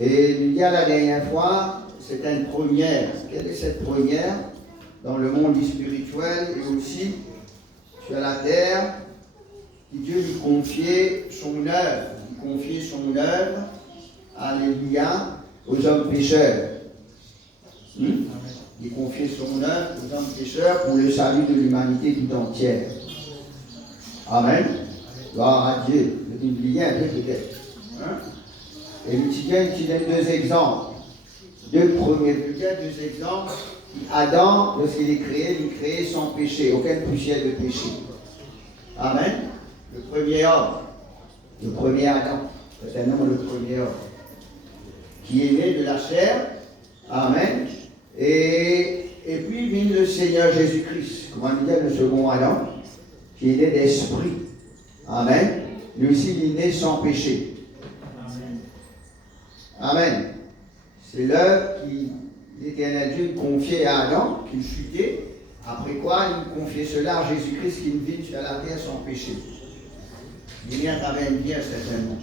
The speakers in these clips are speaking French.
Et il y a la dernière fois, c'était une première. Quelle est cette première dans le monde spirituel et aussi sur la terre? Dieu lui confiait son œuvre. Il confiait son œuvre, alléluia, aux hommes pécheurs. Il confiait son œuvre aux hommes pécheurs pour le salut de l'humanité tout entière. Amen. Gloire à Dieu. Je vais oublier un peu peut-être. Et il donne deux exemples. Deux exemples. Adam, lorsqu'il est créé, il est créé sans péché, aucune poussière de péché. Amen. Le premier homme, le premier Adam, c'est un nom le premier homme, qui est né de la chair. Amen. Et puis vient le Seigneur Jésus-Christ, comment dire le second Adam, qui est né d'esprit. Amen. Lui aussi, il est né sans péché. Amen. C'est l'œuvre qui l'Éternel Dieu confiait à Adam, qu'il chutait. Après quoi, il confiait cela à Jésus-Christ qui vit sur la terre sans péché. Il vient avec un bien certainement,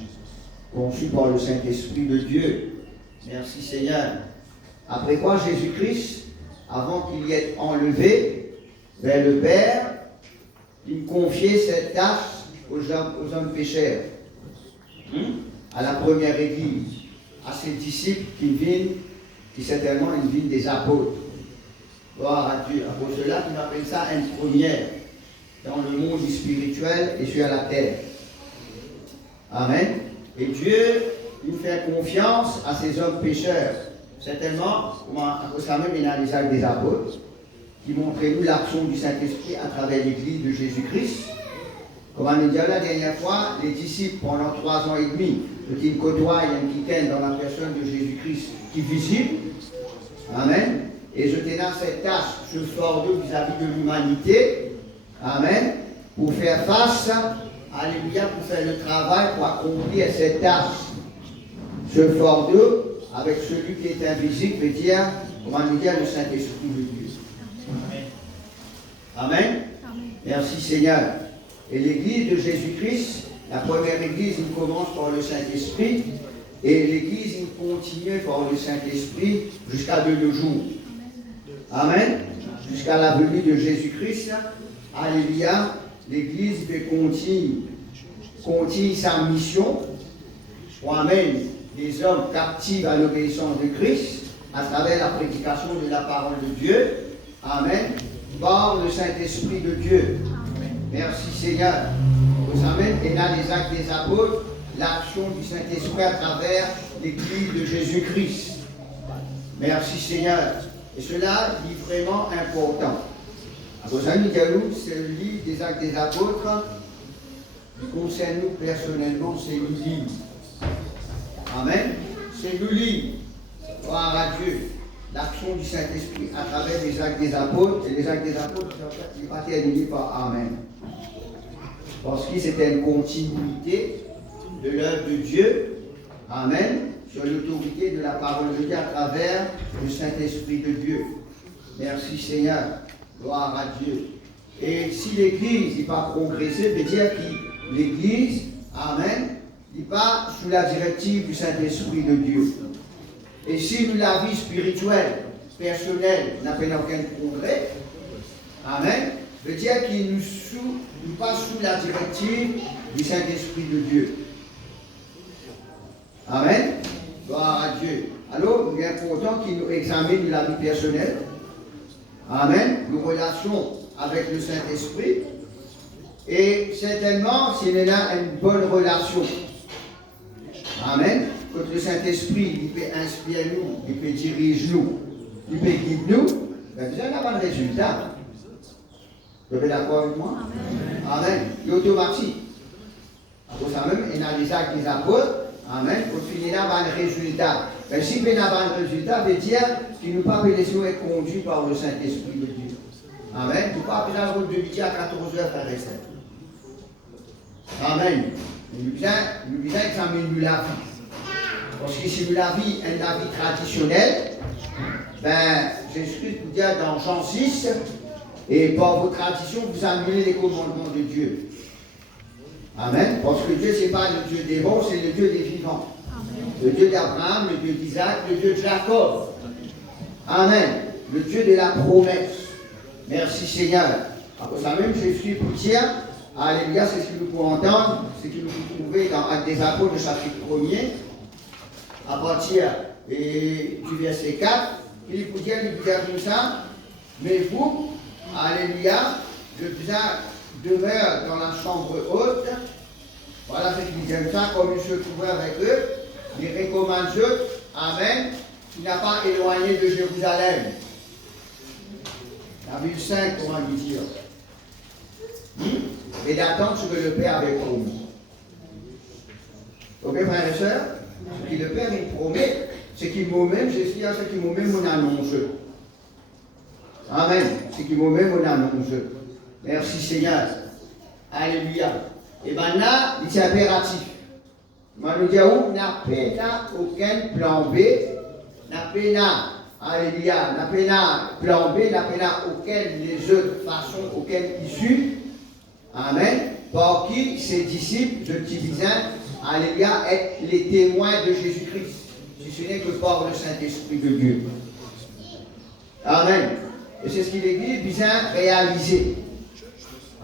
conçu par le Saint-Esprit de Dieu. Merci Seigneur. Après quoi, Jésus-Christ, avant qu'il y ait enlevé vers le Père, il confiait cette tâche aux hommes pécheurs, à la première église, à ses disciples qui certainement viennent des apôtres. Gloire à Dieu. Pour cela, on appelle ça une première dans le monde spirituel et sur la terre. Amen. Et Dieu, il fait confiance à ces hommes pécheurs. Certainement, à cause même, il y a les actes des apôtres qui montrent nous l'action du Saint-Esprit à travers l'église de Jésus-Christ. Comme on a dit la dernière fois, les disciples, pendant 3 ans et demi, ils côtoient et qui dans la personne de Jésus-Christ qui est visible. Amen. Et je tenais cette tâche, ce fardeau vis-à-vis de l'humanité. Amen. Pour faire face, alléluia, pour faire le travail, pour accomplir cette tâche. Ce fardeau, avec celui qui est invisible, veut dire, comment on dit, le Saint-Esprit de Dieu. Amen. Amen. Merci Seigneur. Et l'église de Jésus-Christ, la première église, il commence par le Saint-Esprit. Et l'église, il continue par le Saint-Esprit jusqu'à de nos jours. Amen. Jusqu'à la venue de Jésus-Christ. Alléluia. L'église continue sa mission pour amener les hommes captifs à l'obéissance de Christ à travers la prédication de la parole de Dieu. Amen. Par le Saint-Esprit de Dieu. Merci Seigneur. Vous amène et dans les actes des apôtres, l'action du Saint-Esprit à travers l'église de Jésus-Christ. Merci Seigneur. Et cela est vraiment important. Vous amis, c'est le livre des actes des apôtres qui concerne nous personnellement, c'est le livre. Amen. C'est le livre. Gloire à Dieu. L'action du Saint-Esprit à travers les actes des apôtres. Et les actes des apôtres, il va terminer par Amen. Parce que c'était une continuité de l'œuvre de Dieu. Amen. Sur l'autorité de la parole de Dieu à travers le Saint-Esprit de Dieu. Merci Seigneur. Gloire à Dieu. Et si l'Église n'est pas progressée, veut dire que l'Église, Amen, n'est pas sous la directive du Saint-Esprit de Dieu. Et si nous, la vie spirituelle, personnelle, n'a pas aucun progrès, Amen, veut dire qu'il n'est pas sous la directive du Saint-Esprit de Dieu. Amen. Gloire à Dieu. Alors, il est important qu'il nous examine la vie personnelle. Amen. Nos relations avec le Saint-Esprit. Et certainement, s'il y a une bonne relation. Amen. Quand le Saint-Esprit, il peut inspirer nous, il peut diriger nous, il peut guider nous, ben vous allez avoir un résultat. Vous êtes d'accord avec moi? Amen. Il est automatique. Pour ça même, il y a les actes des apôtres. Amen. Pour finir là, il y a un résultat. Mais si il y a un résultat, veut dire qu'il nous pas laissé être conduit par le Saint-Esprit de Dieu. Amen. Tu ne peux pas appeler la route de midi à 14h faire rester. Amen. Nous devons examiner la vie. Parce que si nous la vie est la vie traditionnelle, ben, Jésus-Christ nous dit dans Jean 6, et par vos traditions, vous annulez les commandements de Dieu. Amen. Parce que Dieu, ce n'est pas le Dieu des morts, c'est le Dieu des vivants. Amen. Le Dieu d'Abraham, le Dieu d'Isaac, le Dieu de Jacob. Amen. Le Dieu de la promesse. Merci Seigneur. Après ça même, Jésus pour dire, alléluia, c'est ce que nous pouvons entendre, ce que nous pouvons trouver dans Actes des Apôtres, le chapitre 1er, à partir du verset 4. Il vous dit comme ça, mais vous, alléluia, demeure dans la chambre haute. Voilà ce qu'il dit comme ça, comme il se trouvait avec eux. Il recommande eux, amen, qui n'a pas éloigné de Jérusalem. La ville sainte, comment lui dire, et d'attendre ce que le Père avait promis. Ok, frères et sœurs, ce que le Père il promet, c'est qu'il m'a même, j'explique à ce qu'il m'a même annoncé. Amen. C'est qu'il m'a même annoncé. Merci Seigneur. Alléluia. Et maintenant, c'est impératif. Je nous dit où n'a pas aucun plan B, n'a pas, alléluia, n'a pas plan B, n'a pas aucune des autres façons, aucune issue. Amen. Par qui ses disciples, je dis bien, alléluia, être les témoins de Jésus-Christ. Si ce n'est que par le Saint-Esprit de Dieu. Amen. Et c'est ce que l'Église vient réaliser.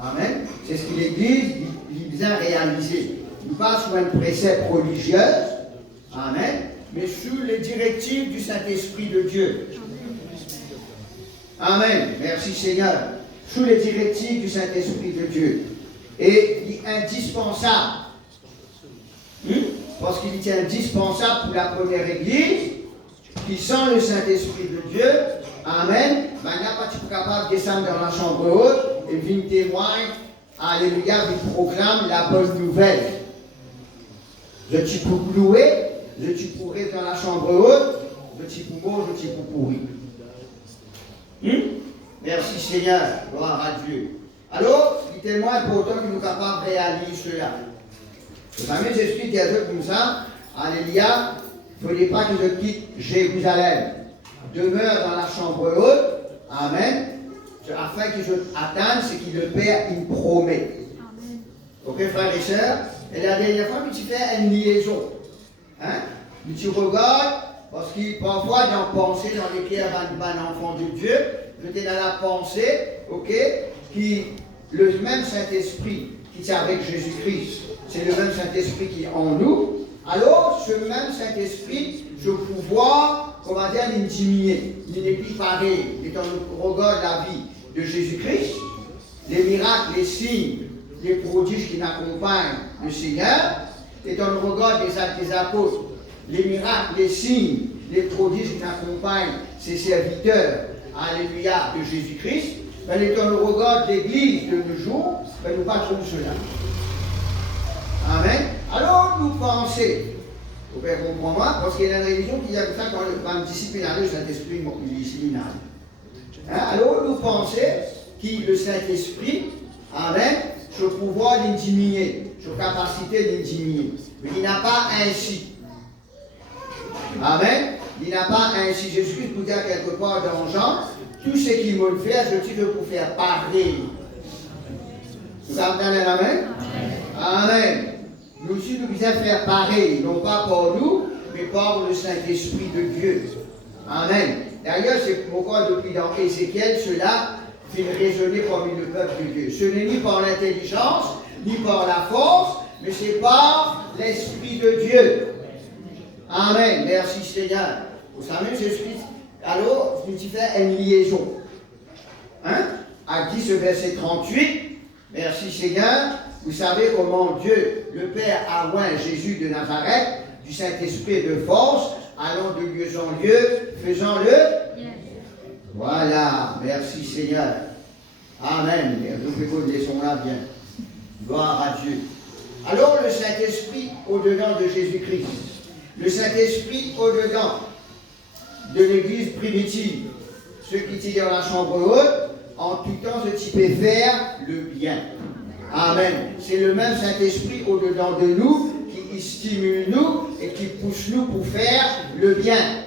Amen. C'est ce que l'Église vient réaliser. Nous pas sur un précepte religieux, amen, mais sous les directives du Saint-Esprit de Dieu. Amen. Merci Seigneur. Sous les directives du Saint-Esprit de Dieu. Et il est indispensable. Parce qu'il est indispensable pour la première Église, qui sent le Saint-Esprit de Dieu. Amen. Maintenant, pas capable de descendre dans la chambre haute et venir témoigner. Alléluia, il proclame la bonne nouvelle. Je t'y pour louer, je t'y pourrai dans la chambre haute, je t'y pour mort, je t'y pour pourrir. Merci Seigneur, gloire à Dieu. Alors, il est tellement important que nous sommes capables de réaliser cela. Le fameux Jésus qui a dit comme ça, alléluia, il ne faudrait pas que je quitte Jérusalem. Demeure dans la chambre haute, amen, afin que je atteigne ce que le Père il promet. Amen. Ok, frères et sœurs? Et la dernière fois, tu fais une liaison. Hein? Tu regardes, parce que parfois, dans la pensée, dans les cœurs d'un enfant de Dieu, je dans la pensée, ok, qui le même Saint-Esprit qui est avec Jésus-Christ, c'est le même Saint-Esprit qui est en nous. Alors, ce même Saint-Esprit, je pouvoir, on va dire, l'intimider. Il n'est plus pareil. Et quand on regarde la vie de Jésus-Christ, les miracles, les signes, les prodiges qui accompagnent le Seigneur, et quand on regarde les actes des apôtres, les miracles, les signes, les prodiges qui accompagnent ces serviteurs, alléluia, de Jésus-Christ, ben, et quand on regarde l'Église de nos jours, ben, nous pas trop cela. Amen. Alors nous pensons, vous pouvez comprendre, parce qu'il y a une religion qui dit comme ça, quand le disciplinaire du Saint-Esprit disciplinaire. Alors nous pensons que le Saint-Esprit, amen, ce pouvoir d'intimider, cette capacité d'intimider. Mais il n'a pas ainsi. Amen. Il n'a pas ainsi. Jésus-Christ vous dit quelque part dans Jean, tout ce qu'il me fait, je tire pour faire pareil. Vous entendez l'amen? Amen. Nous aussi, nous devons faire pareil, non pas par nous, mais par le Saint-Esprit de Dieu. Amen. D'ailleurs, c'est pourquoi depuis dans Ézéchiel, cela fait raisonner parmi le peuple de Dieu. Ce n'est ni par l'intelligence, ni par la force, mais c'est par l'Esprit de Dieu. Amen. Merci Seigneur. Vous savez, j'explique. Alors, tu fais une liaison. Hein? À qui ce verset 38. Merci Seigneur. Vous savez comment Dieu, le Père, a oint Jésus de Nazareth, du Saint-Esprit et de force, allant de lieu en lieu, faisant le. Yes. Voilà. Merci Seigneur. Amen. Nous faisons des sons là bien. Gloire à Dieu. Alors, le Saint-Esprit au-dedans de Jésus-Christ. Le Saint-Esprit au-dedans de l'Église primitive. Ceux qui étaient dans la chambre haute, en tout temps, ce qui peut faire le bien. Amen. C'est le même Saint-Esprit au-dedans de nous qui stimule nous et qui pousse nous pour faire le bien.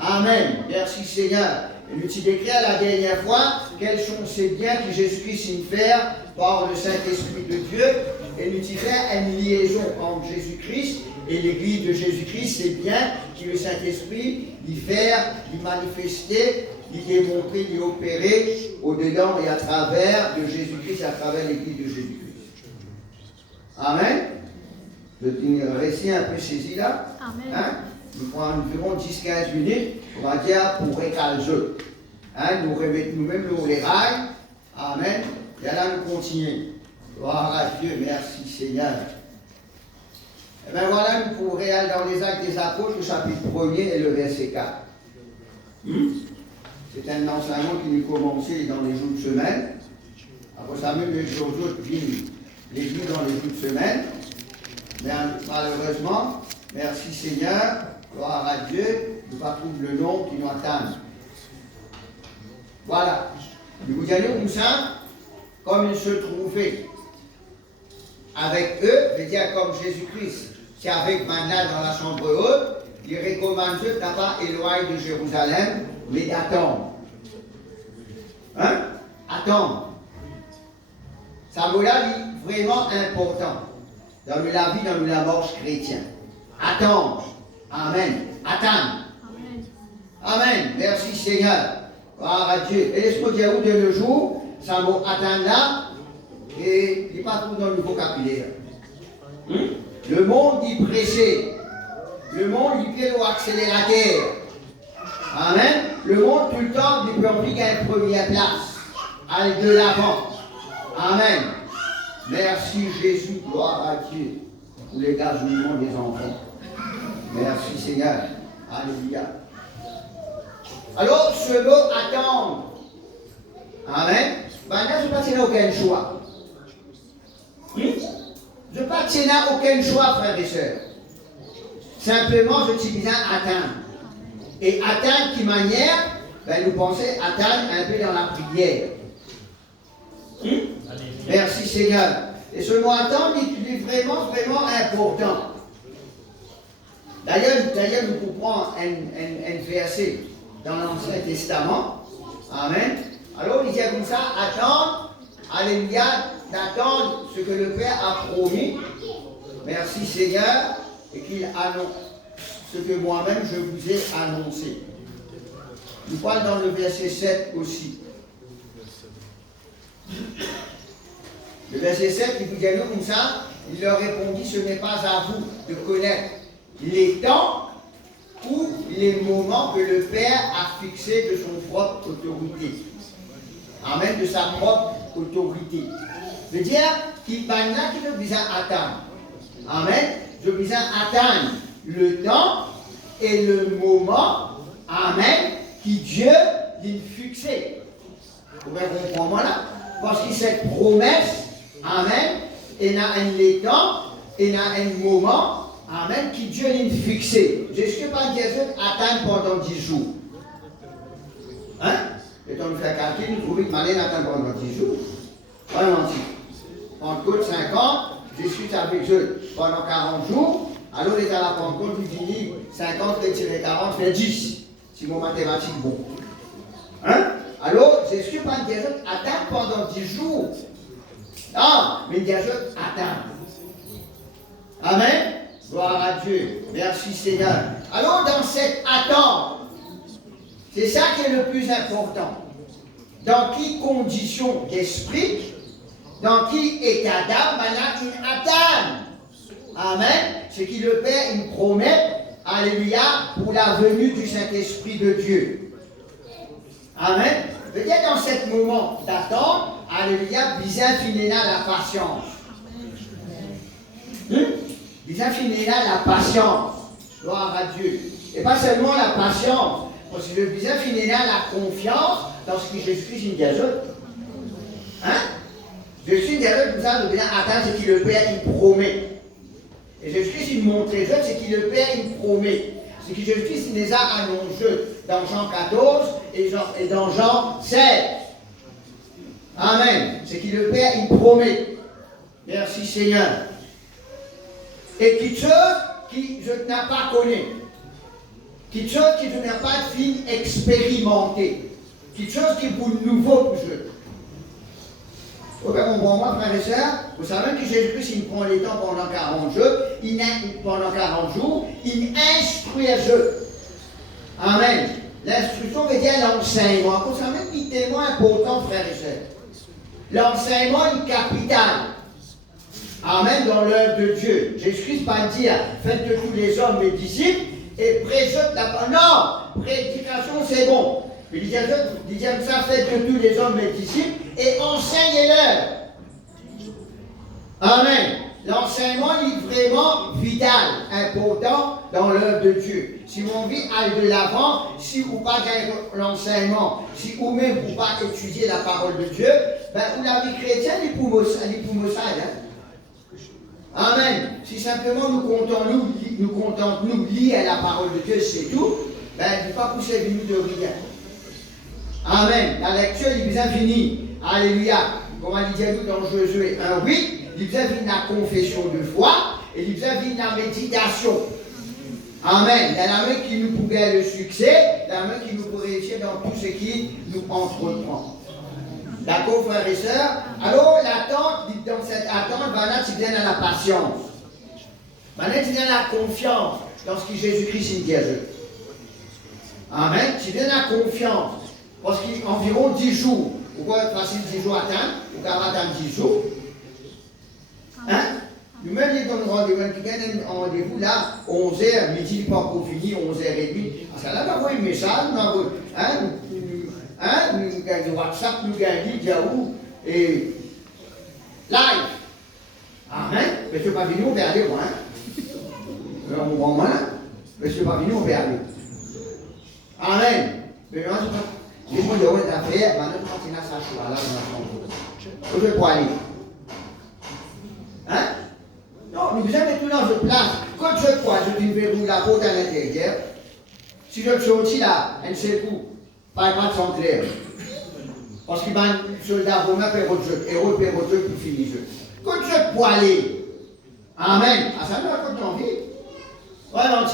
Amen. Merci Seigneur. Et nous t'y décrit la dernière fois quels sont ces biens que Jésus-Christ signe faire par le Saint-Esprit de Dieu. et nous y faire une liaison entre Jésus-Christ et l'Église de Jésus-Christ, c'est bien que le Saint-Esprit lui faire, lui manifester, lui démontrer, lui opérer au-dedans et à travers de Jésus-Christ et à travers l'Église de Jésus-Christ. Amen. Je restez un peu saisi là. Amen. Hein? Nous prenons environ 10-15 minutes, on va dire, pour récalger. Hein? Nous remettons nous-mêmes les rails. Amen. Et là, nous continuons. Gloire à Dieu, merci Seigneur. Et bien voilà, nous pourrons aller dans les Actes des Apôtres, le chapitre 1er et le verset 4. C'est un enseignement qui nous commençait dans les jours de semaine. Après ça, même les jours d'autres viennent l'église dans les jours de semaine. Mais malheureusement, merci Seigneur, gloire à Dieu, nous ne pas trouver le nom qui nous attend. Voilà. Nous vous allons comme ça, comme il se trouvait avec eux, je veux dire comme Jésus-Christ, qui avec Mana dans la chambre haute, il recommande eux d'abord éloigner de Jérusalem, mais d'attendre. Hein? Attendre. Ça mot là est vraiment important dans la vie, dans la marche chrétienne. Attendre. Amen. Attendre. Amen. Amen. Merci Seigneur. Gloire à Dieu. Et laisse-moi dire où de nos jours, ça mot attendre là, et il n'est pas trop dans le vocabulaire. Le monde dit pressé. Le monde dit pied au accélérateur. Amen. Le monde tout le temps dit plus qu'à une première place. Aller de l'avant. Amen. Merci Jésus, gloire à Dieu. Pour les gazouillements des enfants. Merci Seigneur. Alléluia. Alors, ce mot attendre. Amen. Maintenant, je ne sais pas s'il n'y a aucun choix. Je ne sais pas s'il n'y a aucun choix, frères et sœurs. Simplement, je suis bien attendre. Et atteindre qui manière, nous pensons atteindre un peu dans la prière. Merci Seigneur. Et ce mot attendre est vraiment, vraiment important. D'ailleurs, nous comprenons un verset dans l'Ancien Testament. Amen. Alors, il dit comme ça, attendre, alléluia, d'attendre ce que le Père a promis. Merci Seigneur, et qu'il annonce ce que moi-même je vous ai annoncé. Nous parlons dans le verset 7 aussi. Le verset 7, il vous dit comme ça, il leur répondit, ce n'est pas à vous de connaître les temps ou les moments que le Père a fixés de son propre autorité. Amen, de sa propre autorité. Je veux dire qu'il va là qui veut bien attendre. Amen. Je veux bien attendre le temps et le moment, amen, qui Dieu l'a fixé. Vous pouvez comprendre là? Parce que cette promesse, amen, il y a un temps, il y a un moment, amen, qui Dieu l'a fixé. Je ne suis pas dire attendre pendant 10 jours. Hein? Et on nous fait calculer, nous trouvons que Malène attend pendant 10 jours. Pas menti. Pentecôte 50, je suis avec eux pendant 40 jours. Alors, il est à la Pentecôte, il finit 50 retiré 40, fait 10. Si mon mathématique est bon. Hein? Alors, je suis pas dire attendre pendant 10 jours. Non, mais dire attendre. Amen. Gloire à Dieu. Merci Seigneur. Alors, dans cette attente, c'est ça qui est le plus important. Dans quelles conditions d'esprit, dans quel état d'âme, maintenant il attend. Amen. C'est qu'il le Père, il promet, alléluia, pour la venue du Saint-Esprit de Dieu. Amen. Peut-être dans ce moment d'attente, alléluia, bien finira la patience. Bien finira la patience. Gloire à Dieu. Et pas seulement la patience. Parce que le bizarre finira la confiance dans ce que Jésus-Christ nous dit. Hein? Jésus dit que nous allons bien attendre ce que le Père il promet. Et Jésus-Christ il montre ce que le Père il promet. Ce que Jésus-Christ il les a annoncés dans Jean 14 et dans Jean 16. Amen. Ce que le Père il promet. Merci Seigneur. Et quelque chose qui je n'ai pas connu. Quelque chose qui ne n'a pas de vie expérimentée. Quelque chose qui est pour nouveau pour eux. Pour moi, frères et sœurs, vous savez que Jésus-Christ, il prend les temps pendant 40 jours, il instruit les eux. Amen. L'instruction veut dire l'enseignement. Vous savez qu'il est tellement important, frères et sœurs. L'enseignement est capital. Amen, dans l'œuvre de Dieu. Jésus-Christ va dire, faites de tous les hommes mes disciples et présente la parole. Non, prédication c'est bon. Il dit ça, faites de tous les hommes mes disciples et enseignez-leur. Amen. L'enseignement est vraiment vital, important dans l'œuvre de Dieu. Si mon vie aille de l'avant, si vous pas l'enseignement, si vous-même vous pas étudier la parole de Dieu, ben, vous la vie chrétienne, elle est pour Amen. Si simplement nous comptons nous lire la parole de Dieu, c'est tout, ben, il ne faut pas pousser venu de rien. Amen. La lecture, il est bien fini. Alléluia. Comme il dit dans Josué 1:8, il est bien fini la confession de foi et il est bien fini la méditation. Amen. Il y a la main qui nous pourrait le succès, la main qui nous pourrait réussir dans tout ce qui nous entreprend. D'accord, frères et sœurs? Alors, l'attente, dans cette attente, maintenant, tu viens à la patience. Maintenant, tu viens à la confiance dans ce que Jésus-Christ nous dit à eux. Amen. Tu viens à la confiance. Parce qu'environ 10 jours, ou quoi, facile 10 jours à atteindre, ou qu'à attendre 10 jours. Hein? Nous-mêmes, nous avons rendez-vous là, 11h, midi, pas encore fini, 11h30. Ça là, nous avons un message, nous avons, nous avons WhatsApp, nous avons Yahoo, et live. Amen. Monsieur Pavillon, on va aller, moi. On va moi, Monsieur Pavillon, on va aller. Amen. Mais moi, je vais dire, ouais, d'affaires, maintenant, tu continues à s'asseoir là, dans la chambre. Je vais pas aller. Hein? Non, nous sommes tout dans une place. Quand je crois, je verrouille la porte à l'intérieur. Si je sortis là, un seul coup, pas de sang clair. Parce qu'il y a un soldat romain qui est héros pour finir. Quand je peux aller, amen. À ça, nous avons envie. Voilà,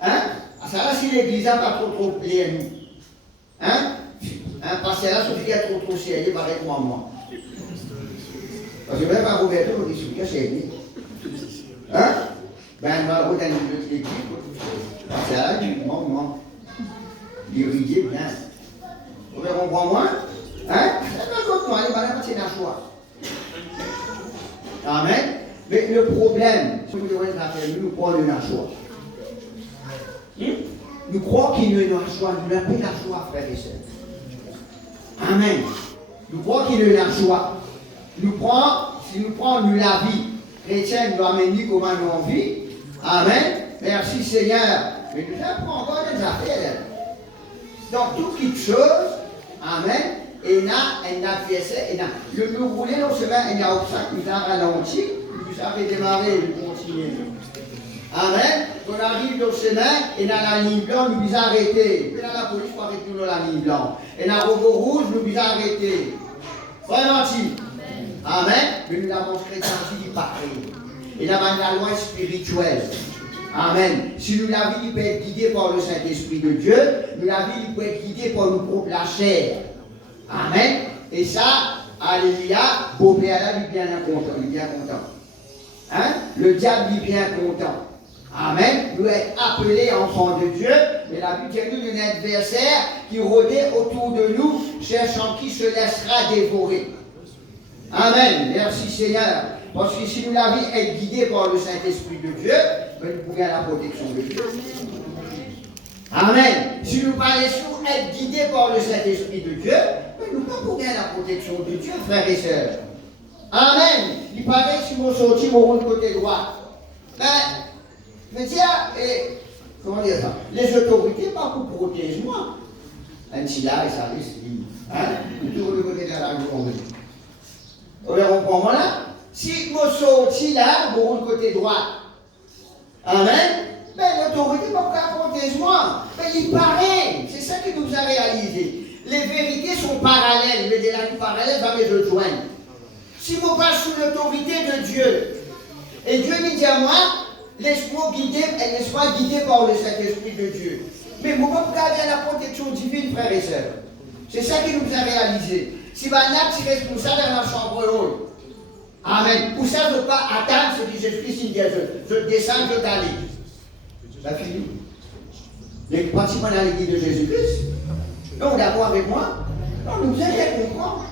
hein? À ça, là, si l'église n'a pas trop plié nous. Hein? Parce que là, il suffit d'être trop sérieux, pareil comme moi. Parce que même à Roberto, on dit que c'est lui. Hein? Ben, on va l'équipe. Parce que là, il manque. Il irrigué bien. Vous comprenez moi? Hein? C'est pas comme moi, il va pas c'est un choix. Amen. Mais le problème, c'est que nous prenons un choix. Nous croyons qu'il y a un choix, nous n'avons pas un choix, frères et sœurs. Amen. Nous croyons qu'il y a un choix. Si nous prenons la vie chrétienne, nous amenons comment nous vivons. Amen. Merci Seigneur. Mais nous avons encore des affaires. Donc, toute chose, amen, et il y a un adversaire, le rouler non seulement il y a un obstacle, nous avons ralenti, nous avons démarré, nous continuons. Amen. Quand on arrive dans le chemin, et dans la ligne blanche, nous nous arrêter. Et dans la police, pour arrêter dans la ligne blanche. Et dans le robot rouge, nous nous arrêter. Vraiment, amen. Mais nous l'avons chrétien aussi pareil. Et dans la loi spirituelle. Amen. Si nous la vie peut être guidée par le Saint-Esprit de Dieu, nous la vie peut être guidée par nous propre la chair. Amen. Et ça, alléluia, beau-père là, il est bien content. Il est bien content. Hein? Le diable il est bien content. Amen. Nous sommes appelés enfants de Dieu, mais la Bible dit que nous avons un adversaire qui rôdait autour de nous, cherchant qui se laissera dévorer. Amen. Merci Seigneur. Parce que si nous la vie est guidée par le Saint-Esprit de Dieu, nous pouvons avoir la protection de Dieu. Amen. Si nous paraissons être guidés par le Saint-Esprit de Dieu, nous pouvons avoir la protection de Dieu, frères et sœurs. Amen. Il paraît que si vous sortez au côté droit, mais tiens, comment dire ça? Les autorités, pas pour protéger moi. Un petit là, et ça risque. Hein? Tout le côté de la journée. Vous comprenez là? Si vous sortez là, vous le côté droit. Amen. Mais l'autorité ne peut pas protéger moi. Mais il paraît. C'est ça que nous avons réalisé. Les vérités sont parallèles, mais de la vie parallèle va me rejoindre. Si vous passez sous l'autorité de Dieu, et Dieu dit à moi, laisse-moi guider, et laisse-moi guider par le Saint-Esprit de Dieu. Mais vous ne pouvez pas garder la protection divine, frères et sœurs. C'est ça que nous avons réalisé. Si Banat est responsable dans la chambre haute. Amen. Pour ça, je ne veux pas attendre ce que Jésus-Christ dit. Je descends, je t'allais. Ça finit. Les pratiquants dans l'église de Jésus-Christ. Donc, d'accord avec moi? Non, nous allons comprendre.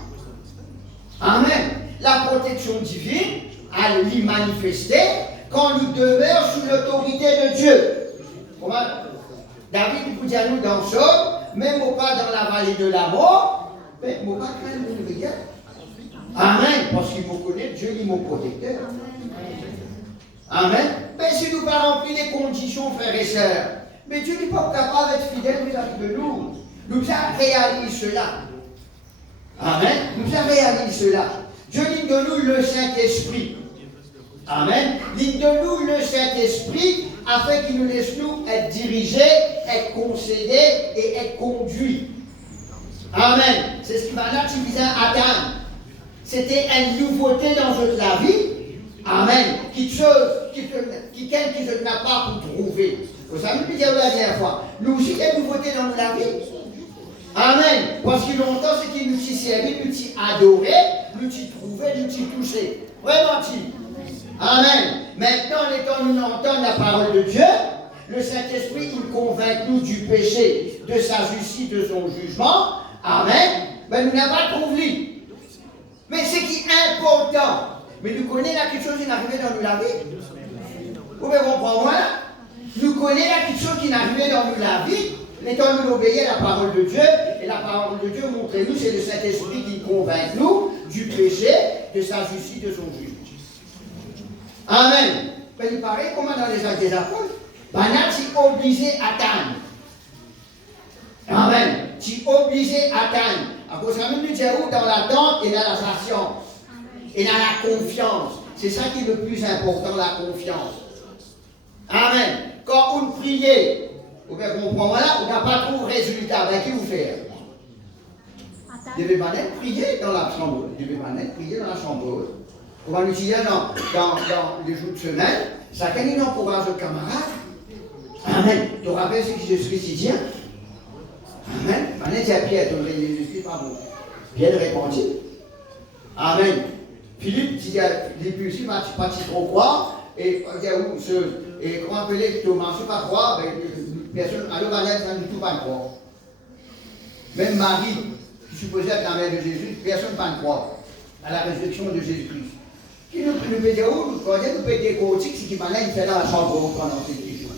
Amen. La protection divine, elle l'y manifester quand nous demeurons sous l'autorité de Dieu. Comment? David vous dit à nous dans le Psaume, même au pas dans la vallée de la mort, mais je ne pas craindre le regard. Amen. Parce qu'il me connaît, Dieu est mon protecteur. Amen. Mais si nous pas remplir les conditions, frères et sœurs, mais Dieu n'est pas capable d'être fidèle vis-à-vis de nous. Nous avons réalisé cela. Amen. Nous avons réalisé cela. Dieu dit de nous le Saint-Esprit. Amen. Dit de nous le Saint-Esprit afin qu'il nous laisse nous être dirigés, être concédés et être conduits. Amen. C'est ce qui va là qui visait à atteindre. C'était une nouveauté dans la vie. Amen. Quelque chose qui ne n'a pas pour trouver. Vous savez, nous disons la dernière fois. Nous aussi, il y a une nouveauté dans la vie. Amen. Parce que longtemps, c'est qu'il nous s'y servi, nous s'y adoré, nous s'y trouvé, nous s'y touché. Vraiment-il. Amen. Maintenant, étant nous entendons la parole de Dieu, le Saint-Esprit nous convainc nous du péché, de sa justice, de son jugement. Amen. Mais nous n'avons pas trouvé. Mais ce qui est important, mais nous connaissons là quelque chose qui est arrivé dans nous la vie. Vous pouvez comprendre moi là? Nous connaissons là quelque chose qui est arrivé dans nous la vie. Étant nous obéir à la parole de Dieu, et la parole de Dieu, montrez-nous, c'est le Saint-Esprit qui convainc nous du péché, de sa justice, de son jugement. Amen. Mais il paraît comment dans les actes des apôtres, Banat est obligé à attendre. Amen. Tu es obligé à attendre. À cause de nous dire où dans l'attente et dans la patience. Et dans la confiance. C'est ça qui est le plus important, la confiance. Amen. Quand vous priez, vous pouvez comprendre là, vous n'avez pas trop de résultats. Ben, qui vous fait? Vous devez pas prier dans la chambre. Vous devez pas prier dans la chambre. On va l'utiliser dans les jours de semaine. Chacun il encourage le camarade. Amen. Tu te rappelles ce que Jésus-Christ dit? Amen. Maintenant, c'est à Pierre, ton Jésus-Christ, pas bon. Pierre répondit. Amen. Philippe dit à Philippe aussi, pas trop croire. Et comment appeler Thomas, je ne sais pas croire, personne, alors Vanessa, ça ne dit tout pas croire. Même Marie, qui supposait être la mère de Jésus, personne ne peut croire à la résurrection de Jésus-Christ. Qui nous peut dire où, quand nous peut dire qu'au c'est qui m'a fait dans la chambre pendant cette question.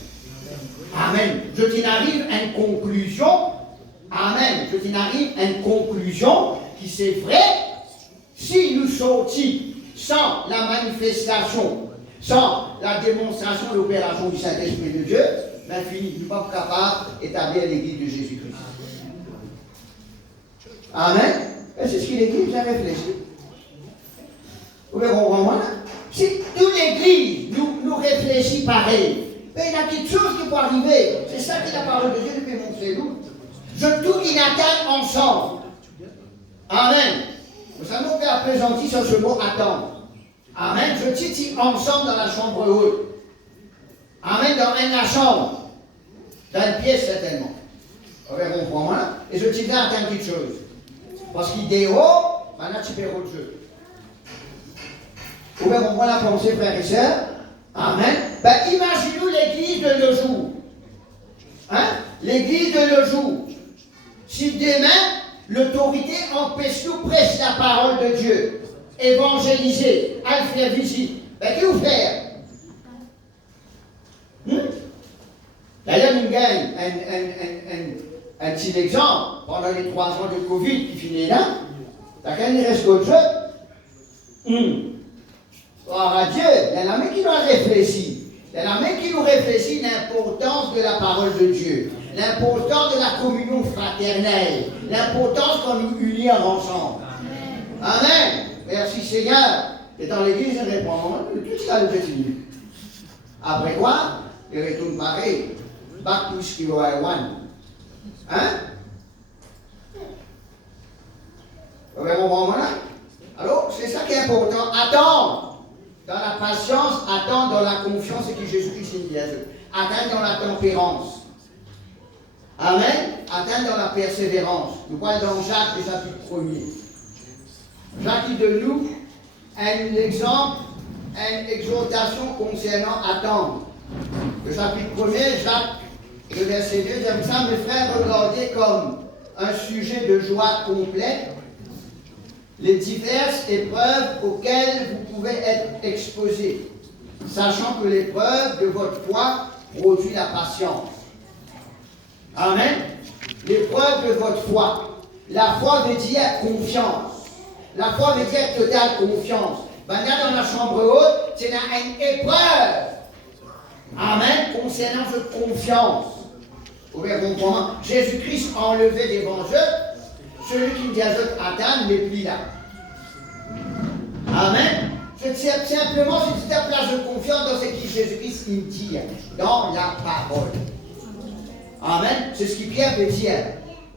Amen. Je t'en arrive à une conclusion. Amen. Je t'en arrive à une conclusion qui c'est vrai, si nous sortions sans la manifestation, sans la démonstration de l'opération du Saint-Esprit de Dieu, ben fini, nous ne sommes pas capables d'établir l'église de Jésus-Christ. Amen. Et c'est ce que l'église a réfléchi. Vous pouvez comprendre? Si toute l'église nous réfléchit pareil, mais il y a quelque chose qui peut arriver. C'est ça que la parole de Dieu nous fait montrer nous. Je tout inattends ensemble. Amen. Vous savez, on fait appesantir sur ce mot attendre. Amen. Je titille ensemble dans la chambre haute. Amen. Dans la chambre. Dans une pièce certainement. Vous pouvez comprendre? Et je titille à attendre quelque chose. Parce qu'il est haut, maintenant tu peux autre chose. Vous pouvez comprendre la pensée, frères et sœurs? Amen. Ben, imaginez-nous l'église de nos jours. Hein? L'église de nos jours. Si demain, l'autorité empêche nous prêcher la parole de Dieu, évangéliser, à le faire visite, ben, qu'est-ce que vous faire? D'ailleurs, nous gagnons un petit exemple pendant les 3 ans de Covid qui finit là. T'as qu'un reste d'autre chose. Gloire à Dieu, il y en a même qui nous réfléchissent. Il y en a même qui nous réfléchissent l'importance de la parole de Dieu, l'importance de la communion fraternelle, l'importance qu'on nous unit ensemble. Amen. Merci Seigneur. Et dans l'église, je réponds, tout ça le petit. Après quoi, il retourne pareil. Back to square one. Hein? Vous voyez mon moment là? Alors, c'est ça qui est important. Attends. Dans la patience, attendre dans la confiance et que Jésus-Christ dit à Dieu. Attendre dans la tempérance. Amen. Attendre dans la persévérance. Nous voyons dans Jacques, le chapitre 1er. Jacques dit de nous un exemple, une exhortation concernant attendre. Le chapitre 1er, Jacques, le verset 2, j'aime ça, mes frères, regardez comme un sujet de joie complète les diverses épreuves auxquelles vous pouvez être exposés, sachant que l'épreuve de votre foi produit la patience. Amen. L'épreuve de votre foi. La foi veut dire confiance. La foi veut dire totale confiance. Maintenant, dans la chambre haute, c'est une épreuve. Amen. Concernant votre confiance. Vous pouvez comprendre. Jésus-Christ a enlevé devant eux. Celui qui me dit à eux, attends, n'est plus là. Amen. Simplement, c'est une place de confiance dans ce que Jésus-Christ me dit, dans la parole. Amen. C'est ce qui Pierre veut dire.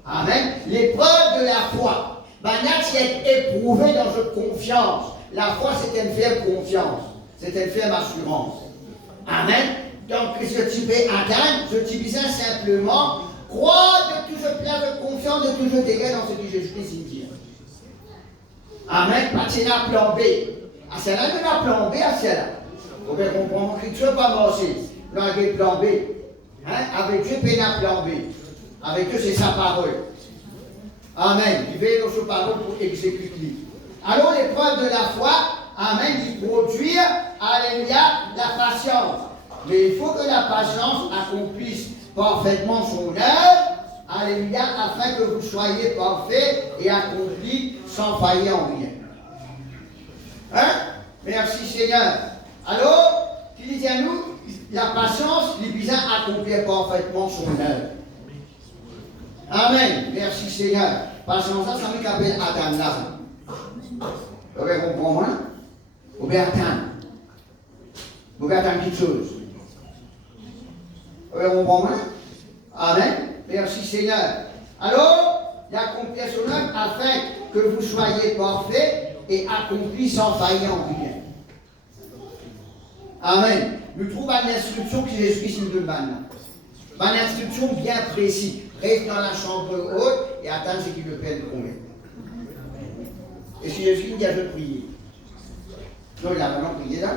Amen. L'épreuve de la foi. Maintenant, tu es éprouvé dans votre confiance. La foi, c'est une ferme confiance. C'est une ferme assurance. Amen. Donc, ce tu peux atteindre, je te dis simplement, croire de tout ce plan de confiance, de tout ce dégât dans ce que Jésus-Christ dit. Amen. Parce qu'il y a un plan B. À cela, il y a un plan B à cela. Vous pouvez comprendre que tu ne peux pas marcher. Là, il y a un plan B. Hein? Avec Dieu, il y a un plan B. Avec Dieu, c'est sa parole. Amen. Il veille dans sa parole pour exécuter. Alors, l'épreuve de la foi, amen, il produit, alléluia, la patience. Mais il faut que la patience accomplisse parfaitement son œuvre, alléluia, afin que vous soyez parfaits et accomplis sans faillir en rien. Hein? Merci Seigneur. Alors, il dit à nous, la patience, il vise à accomplir parfaitement son œuvre. Amen. Merci Seigneur. Patience, ça me appelle attendre là. Vous pouvez comprendre, hein? Vous pouvez attendre. Vous pouvez attendre quelque chose. Vous pouvez comprendre, hein? Amen. Merci Seigneur. Alors, il accomplit son œuvre afin que vous soyez parfaits et accomplis sans faillir en rien. Amen. Nous trouvons une instruction que Jésus-Christ nous donne maintenant. Une instruction bien précise. Reste dans la chambre haute et attends ce qu'il le fait promet. Et si Jésus nous dit à je prier. Non, il a maintenant prié là.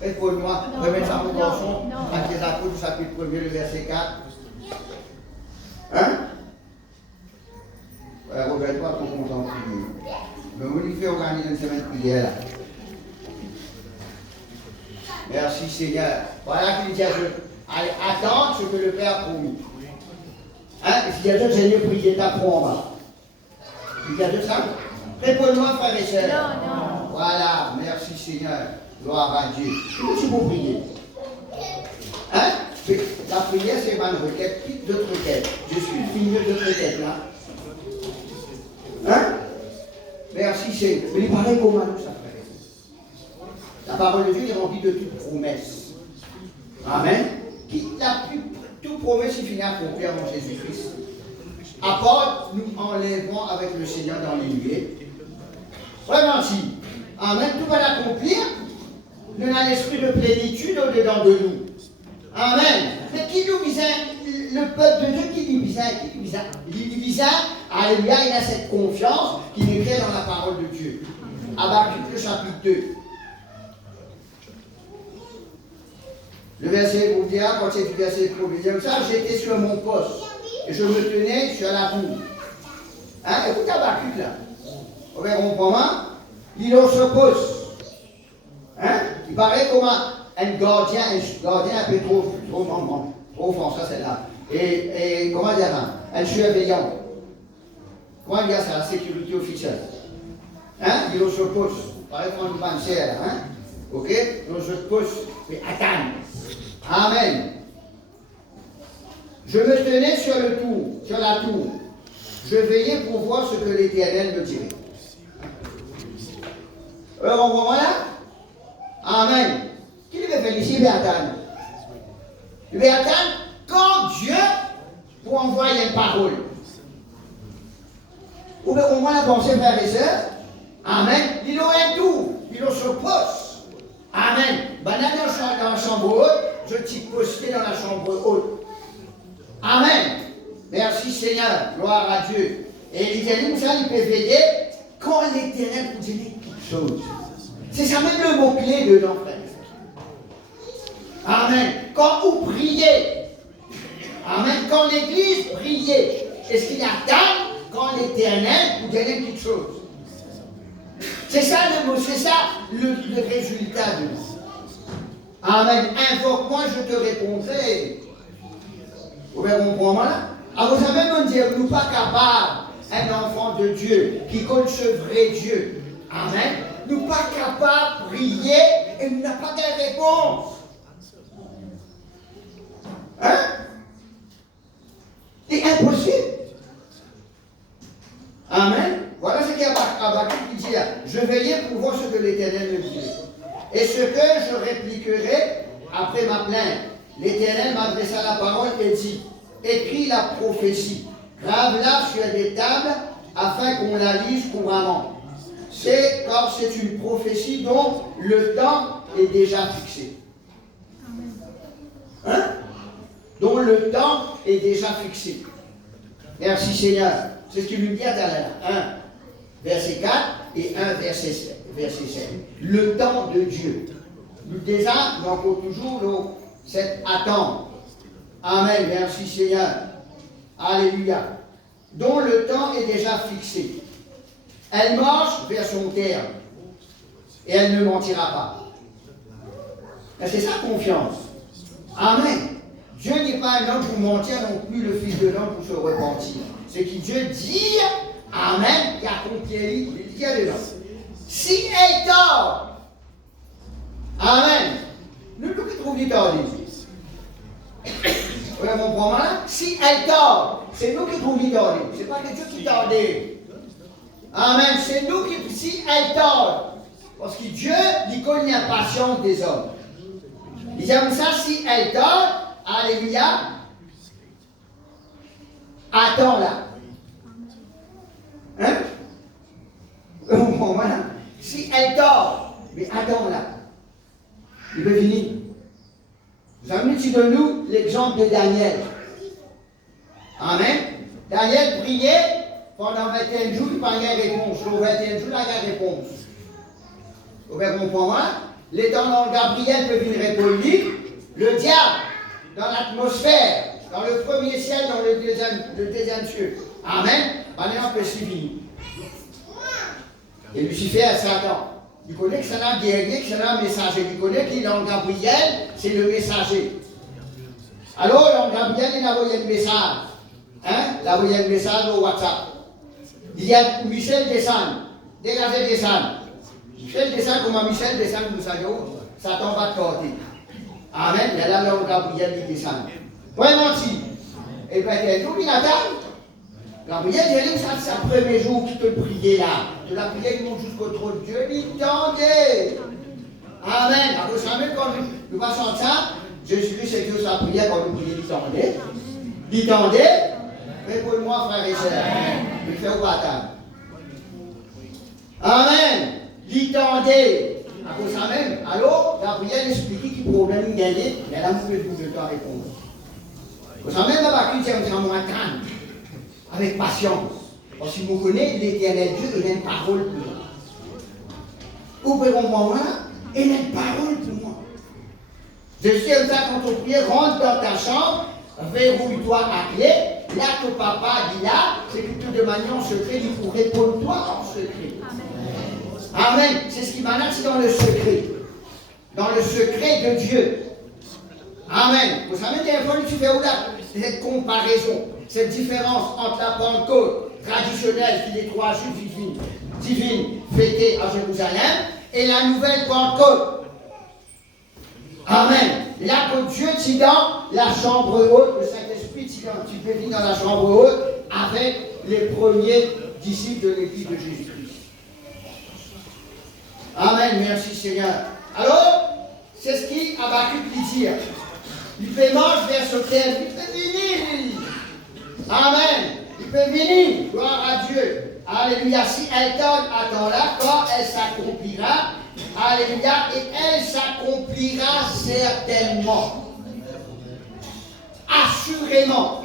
Faites pour moi, remettez ça mon garçon, à les apôtres, chapitre 1er, le verset 4. Hein? Ouais, Robert, pas trop content de prier. Mais on lui fait organiser une semaine de prière là. Merci Seigneur. Voilà qu'il dit à Dieu. Allez, attendre ce que le Père a promis. Hein? Et si Dieu, Seigneur, priez, t'apprends en bas. Il dit à Dieu ça? Réponds-moi, frère et sœur. Non. Voilà, merci Seigneur. Gloire à Dieu. Comment tu peux prier? Hein? La prière, c'est ma requête, puis d'autres requêtes. Je suis fini d'autres requêtes là. Hein? Merci Seigneur. Mais il paraît comment nous, ça, frère? La parole de Dieu est remplie de toute promesse. Amen. Toute promesse, il finit à accomplir en Jésus-Christ. À part, nous enlèvons avec le Seigneur dans les nuées. Vraiment, si. Amen. Tout va l'accomplir. Nous avons l'esprit de plénitude au-dedans de nous. Amen. Mais qui nous visait? Le peuple de Dieu qui nous visait? Il nous visait. Alléluia, il a cette confiance qu'il écrit dans la parole de Dieu. Habakkuk, le chapitre 2. Le verset vous dira, quand c'est du verset provisoire, ça, j'étais sur mon poste et je me tenais sur la tour. Hein? Écoute Habakkuk là. Vous verrez comment il est sur poste. Hein? Il paraît comme un gardien un peu trop français celle-là. Et comment dire, un surveillant. Comment dire ça, la sécurité officielle. Hein? Il est sur poste. Pareil comme une banquière, hein? Ok? Il est sur poste. Mais attends. Amen. Je me tenais sur la tour. Je veillais pour voir ce que l'Éternel me dirait. Alors, on voit là? Amen. Qui veut faire ici? Il veut attendre. Il veut attendre quand Dieu pour envoyer une parole. Vous pouvez comprendre la pensée, frères et sœurs? Amen. Il aurait tout. Il s'oppose. Amen. Maintenant, dans la chambre haute, je t'y posté dans la chambre haute. Amen. Merci Seigneur. Gloire à Dieu. Et il dit, ça, il peut veiller quand l'Éternel vous dirait quelque chose. C'est ça même le mot-clé de notre frère. Amen. Quand vous priez, amen, quand l'Église priait, est-ce qu'il attend quand l'Éternel vous dirait quelque chose? C'est ça le mot, c'est ça le résultat de nous. Amen. Invoque-moi, je te répondrai. Vous pouvez comprendre là? Ah, vous savez me dire, nous pas capables, un enfant de Dieu qui connaît ce vrai Dieu. Amen. Nous pas capables de prier et nous n'avons pas de réponse. Hein? C'est impossible. Amen. Voilà ce qu'Habakkuk dit là. Je veillais pour voir ce que l'Éternel me dit. Et ce que je répliquerai après ma plainte. L'Éternel m'adressa la parole et dit, écris la prophétie, grave-la sur des tables afin qu'on la lise couramment. Car c'est une prophétie dont le temps est déjà fixé. Hein? Dont le temps est déjà fixé. Merci Seigneur. C'est ce qu'il lui dit à Talala. 1, verset 4 et 1, verset 7. Le temps de Dieu. Nous déjà, nous avons toujours cette attente. Amen. Merci Seigneur. Alléluia. Dont le temps est déjà fixé. Elle marche vers son terme. Et elle ne mentira pas. C'est ça confiance. Amen. Dieu n'est pas un homme pour mentir, non plus le Fils de l'homme pour se repentir. Ce que Dieu dit, amen, il accomplit, il dit à l'homme. Si elle dort, amen, nous qui trouvons du tort, vous comprenez? Si elle dort, c'est nous qui trouvons du tort. Ce n'est pas que Dieu qui tordait. Amen, c'est nous qui, si elle dort, parce que Dieu, il connaît la patience des hommes. Il aime ça, si elle dort, alléluia, attends-la. Hein? Voilà. Si elle dort, mais attends-la. Il peut finir. Vous avez mis de nous l'exemple de Daniel. Amen. Daniel priait pendant 21 jours, il n'a pas de réponse. Au 21 jours, il n'a pas de réponse. Vous pouvez comprendre? L'éternel Gabriel peut venir répondre. Le diable, dans l'atmosphère, dans le premier ciel, dans le deuxième ciel. Amen. Maintenant, peut s'y. Et Lucifer, Satan. Il connaît que c'est un guerrier, que c'est un messager. Il connaît qu'il est en Gabriel, c'est le messager. Alors, l'ange Gabriel, il a envoyé un message. Hein? Il a envoyé un message au WhatsApp. Il y a Michel descend. Dégagez descend. Michel descend comme Michel descend, nous savons. Satan va te côté. Amen. Il y a là l'ange Gabriel qui descend. Point menti. Et bien, il y a un jour, il attend. Gabriel, il dit, ça, c'est le premier jour qu'il te priait là. De la prière, il monte jusqu'au trône de Dieu, il tendait. Amen. Alors, vous savez, quand nous passons ça, Jésus-Christ, c'est Dieu sa prière quand nous prions, il tendait. Il tendait. Réponds-moi, frères et sœurs. Il fait au baptême. Amen. Il tendait. Vous savez, alors, Gabriel expliquait qu'il problème il gagnait, mais là, vous pouvez tout le temps répondre. Vous savez, là, Habakkuk, c'est un moment calme. Avec patience. Parce que vous connaissez l'Éternel Dieu, il a une parole pour moi. Vous pouvez comprendre, il a une parole pour moi. Je sais comme ça, quand on prie, rentre dans ta chambre, verrouille-toi à clé, là que papa dit là, c'est que tout de manière en secret, il faut répondre toi en secret. Amen. C'est ce qui m'annonce dans le secret. Dans le secret de Dieu. Amen. Vous savez, des fois, tu fais où là? Cette comparaison. Cette différence entre la Pentecôte traditionnelle, qui est les 3 jours divines fêtées à Jérusalem, et la nouvelle Pentecôte. Amen. Là que Dieu t'y dans la chambre haute, le Saint-Esprit t'y dans, tu peux venir dans la chambre haute avec les premiers disciples de l'Église de Jésus-Christ. Amen. Merci Seigneur. Alors, c'est ce qui Habakkuk dit. Il fait marche vers ce terme. Il fait venir. Amen. Il peut venir. Gloire à Dieu. Alléluia. Si elle donne, attends-la, quand elle s'accomplira. Alléluia. Et elle s'accomplira certainement. Assurément.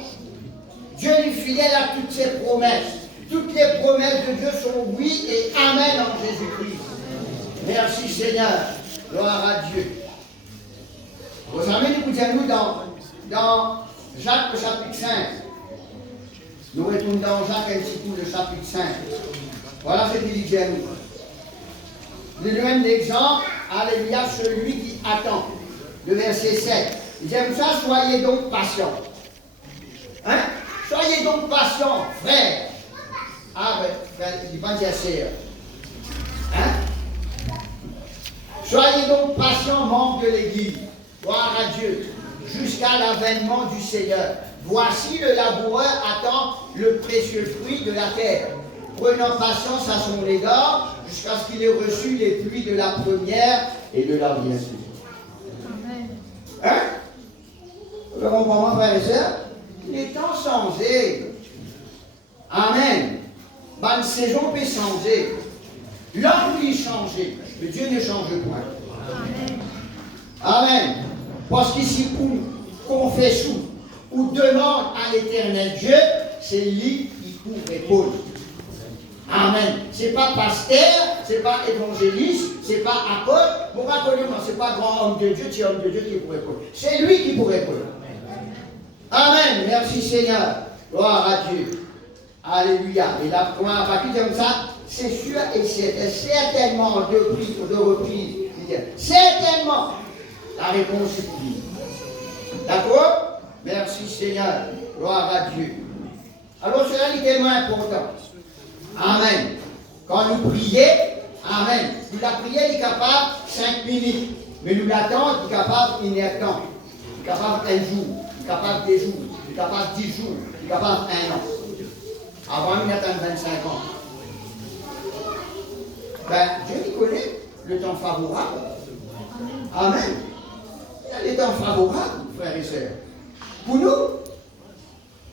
Dieu est fidèle à toutes ses promesses. Toutes les promesses de Dieu sont oui et amen en Jésus-Christ. Merci Seigneur. Gloire à Dieu. Vous savez, écoutez-nous dans Jacques chapitre 5. Nous retournons dans Jacques un petit coup, le chapitre 5. Voilà ce qu'il dit à nous. Je donne l'exemple, alléluia, celui qui attend. Le verset 7. J'aime ça, soyez donc patients. Hein? Soyez donc patients, frères. Ah, frère, il va dire sœur. Hein? Soyez donc patients, membres de l'Église. Gloire à Dieu. Jusqu'à l'avènement du Seigneur. Voici le laboureur attend le précieux fruit de la terre, prenant patience à son égard, jusqu'à ce qu'il ait reçu les pluies de la première et de la bien sûr. Amen. Hein? Vous comprenez, frères et sœurs? Les temps changés. Amen. Bonne saison peut changer. L'homme peut changer. Mais Dieu ne change point. Amen. Amen. Parce qu'ici, confesse ou demande à l'éternel Dieu, c'est lui qui couvre l'épaule. Amen. Ce n'est pas pasteur, ce n'est pas évangéliste, ce n'est pas apôtre. Pourquoi ce n'est pas grand homme de Dieu, c'est homme de Dieu qui pourrait épaule. C'est lui qui pourrait épaule. Amen. Merci Seigneur. Gloire à Dieu. Alléluia. Et là, comment on va dire comme ça? C'est sûr et certain. Certainement de reprise. Certainement. La réponse est oui. D'accord? Merci Seigneur. Gloire à Dieu. Alors cela est tellement important. Amen. Quand nous prions, amen. Nous la prière est capable 5 minutes. Mais nous l'attendons, il est capable une heure temps. Il est capable un jour. Il est capable 2 jours. Il est capable 10 jours. Il est capable 1 an. Avant, il attend 25 ans. Ben, Dieu lui connaît le temps favorable. Amen. Il y a les temps favorables, frères et sœurs. Pour nous,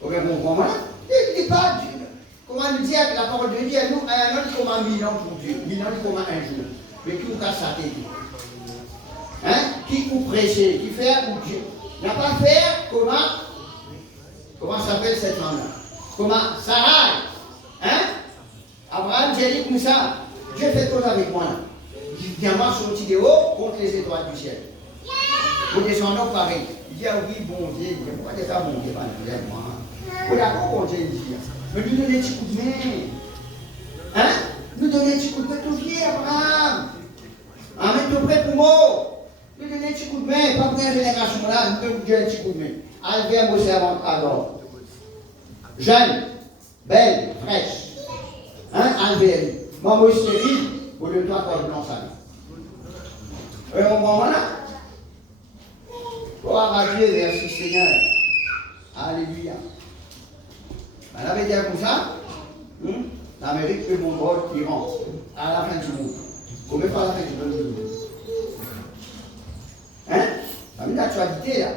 vous comprenez? Il n'est pas Dieu. Comment nous dire la parole de Dieu à nous, un an comme 1000 ans pour Dieu, 1000 ans comme un jour. Mais qui vous casse sa tête? Hein? Qui vous prêcher, qui fait pour Dieu. Il n'a pas fait comment s'appelle cette femme-là? Comment Sarah? Hein? Abraham, j'ai dit comme ça, Dieu fait chose avec moi là. Viens moi sorti de haut contre les étoiles du ciel. Pour descendre pareil. Il dit, ah oui, bon Dieu, pourquoi tu es ça, bon Dieu, pas de moi? Pour d'accord, bon Dieu, il dit. Mais nous donner un petit coup de main. Hein? Nous donner un petit coup de main, tout viens, Abraham. Amen, tout prêt pour moi. Nous donner un petit coup de main, pas pour une génération là, nous donner un petit coup de main. Albert, mon servant, alors. Jeune, belle, fraîche. Hein, Albert? Maman stérile, pour le temps qu'on blanc ça. Et on va là. Gloire à Dieu, merci Seigneur. Alléluia. Elle avait dit comme ça, l'Amérique fait mon rôle qui rentre à la fin du monde. Comment pas la fin du monde? Hein? Ça veut dire l'actualité là.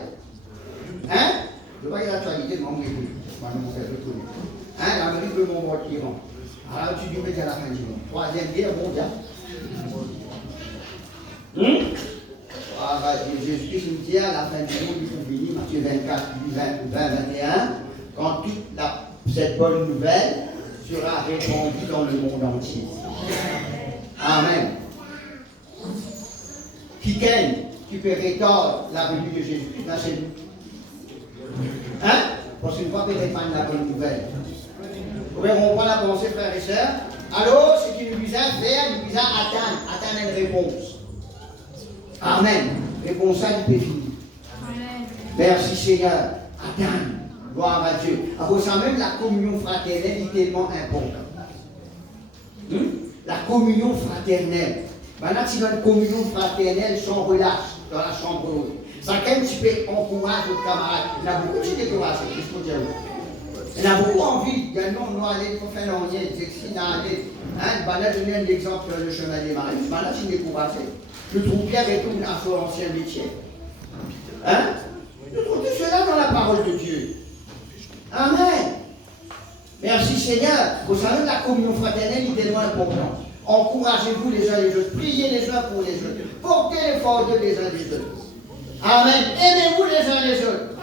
Hein? Je ne veux pas que l'actualité de mon époux. Hein? L'Amérique fait mon rôle qui rentre. Alors tu dis, mais à la fin du monde. Troisième guerre mondiale. Jésus-Christ nous dit à la fin du monde, il faut venir, Matthieu 24, 20, 21, quand toute cette bonne nouvelle sera répandue dans le monde entier. Amen. Quiconque qui peut rétordre la venue de Jésus-Christ, là chez nous. Hein? Parce qu'une fois qu'il répand la bonne nouvelle. Vous pouvez comprendre la pensée, frères et sœurs. Alors, ce qui nous vise à faire, nous vise à atteindre une réponse. Amen. Réponse à du péché. Merci Seigneur. Atteindre. Gloire à Dieu. Alors, ça même la communion fraternelle est tellement importante. La communion fraternelle. Maintenant, si dans une communion fraternelle sans relâche dans la chambre haute, ça quand tu peux encourager aux camarades. Il y a beaucoup de découragés. Qu'est-ce qu'on dit? Il y a beaucoup envie. Il y a non, aller pour faire l'envie, il aller. Maintenant, je donne un exemple sur le chemin des maris. Maintenant, tu es découragé. Je trouve bien retourne à son ancien métier. Hein? Je trouve tout cela dans la parole de Dieu. Amen. Merci Seigneur. Vous savez, la communion fraternelle est tellement importante. Encouragez-vous les uns les autres. Priez les uns pour les autres. Portez les fardeaux les uns les autres. Amen. Aimez-vous les uns les autres.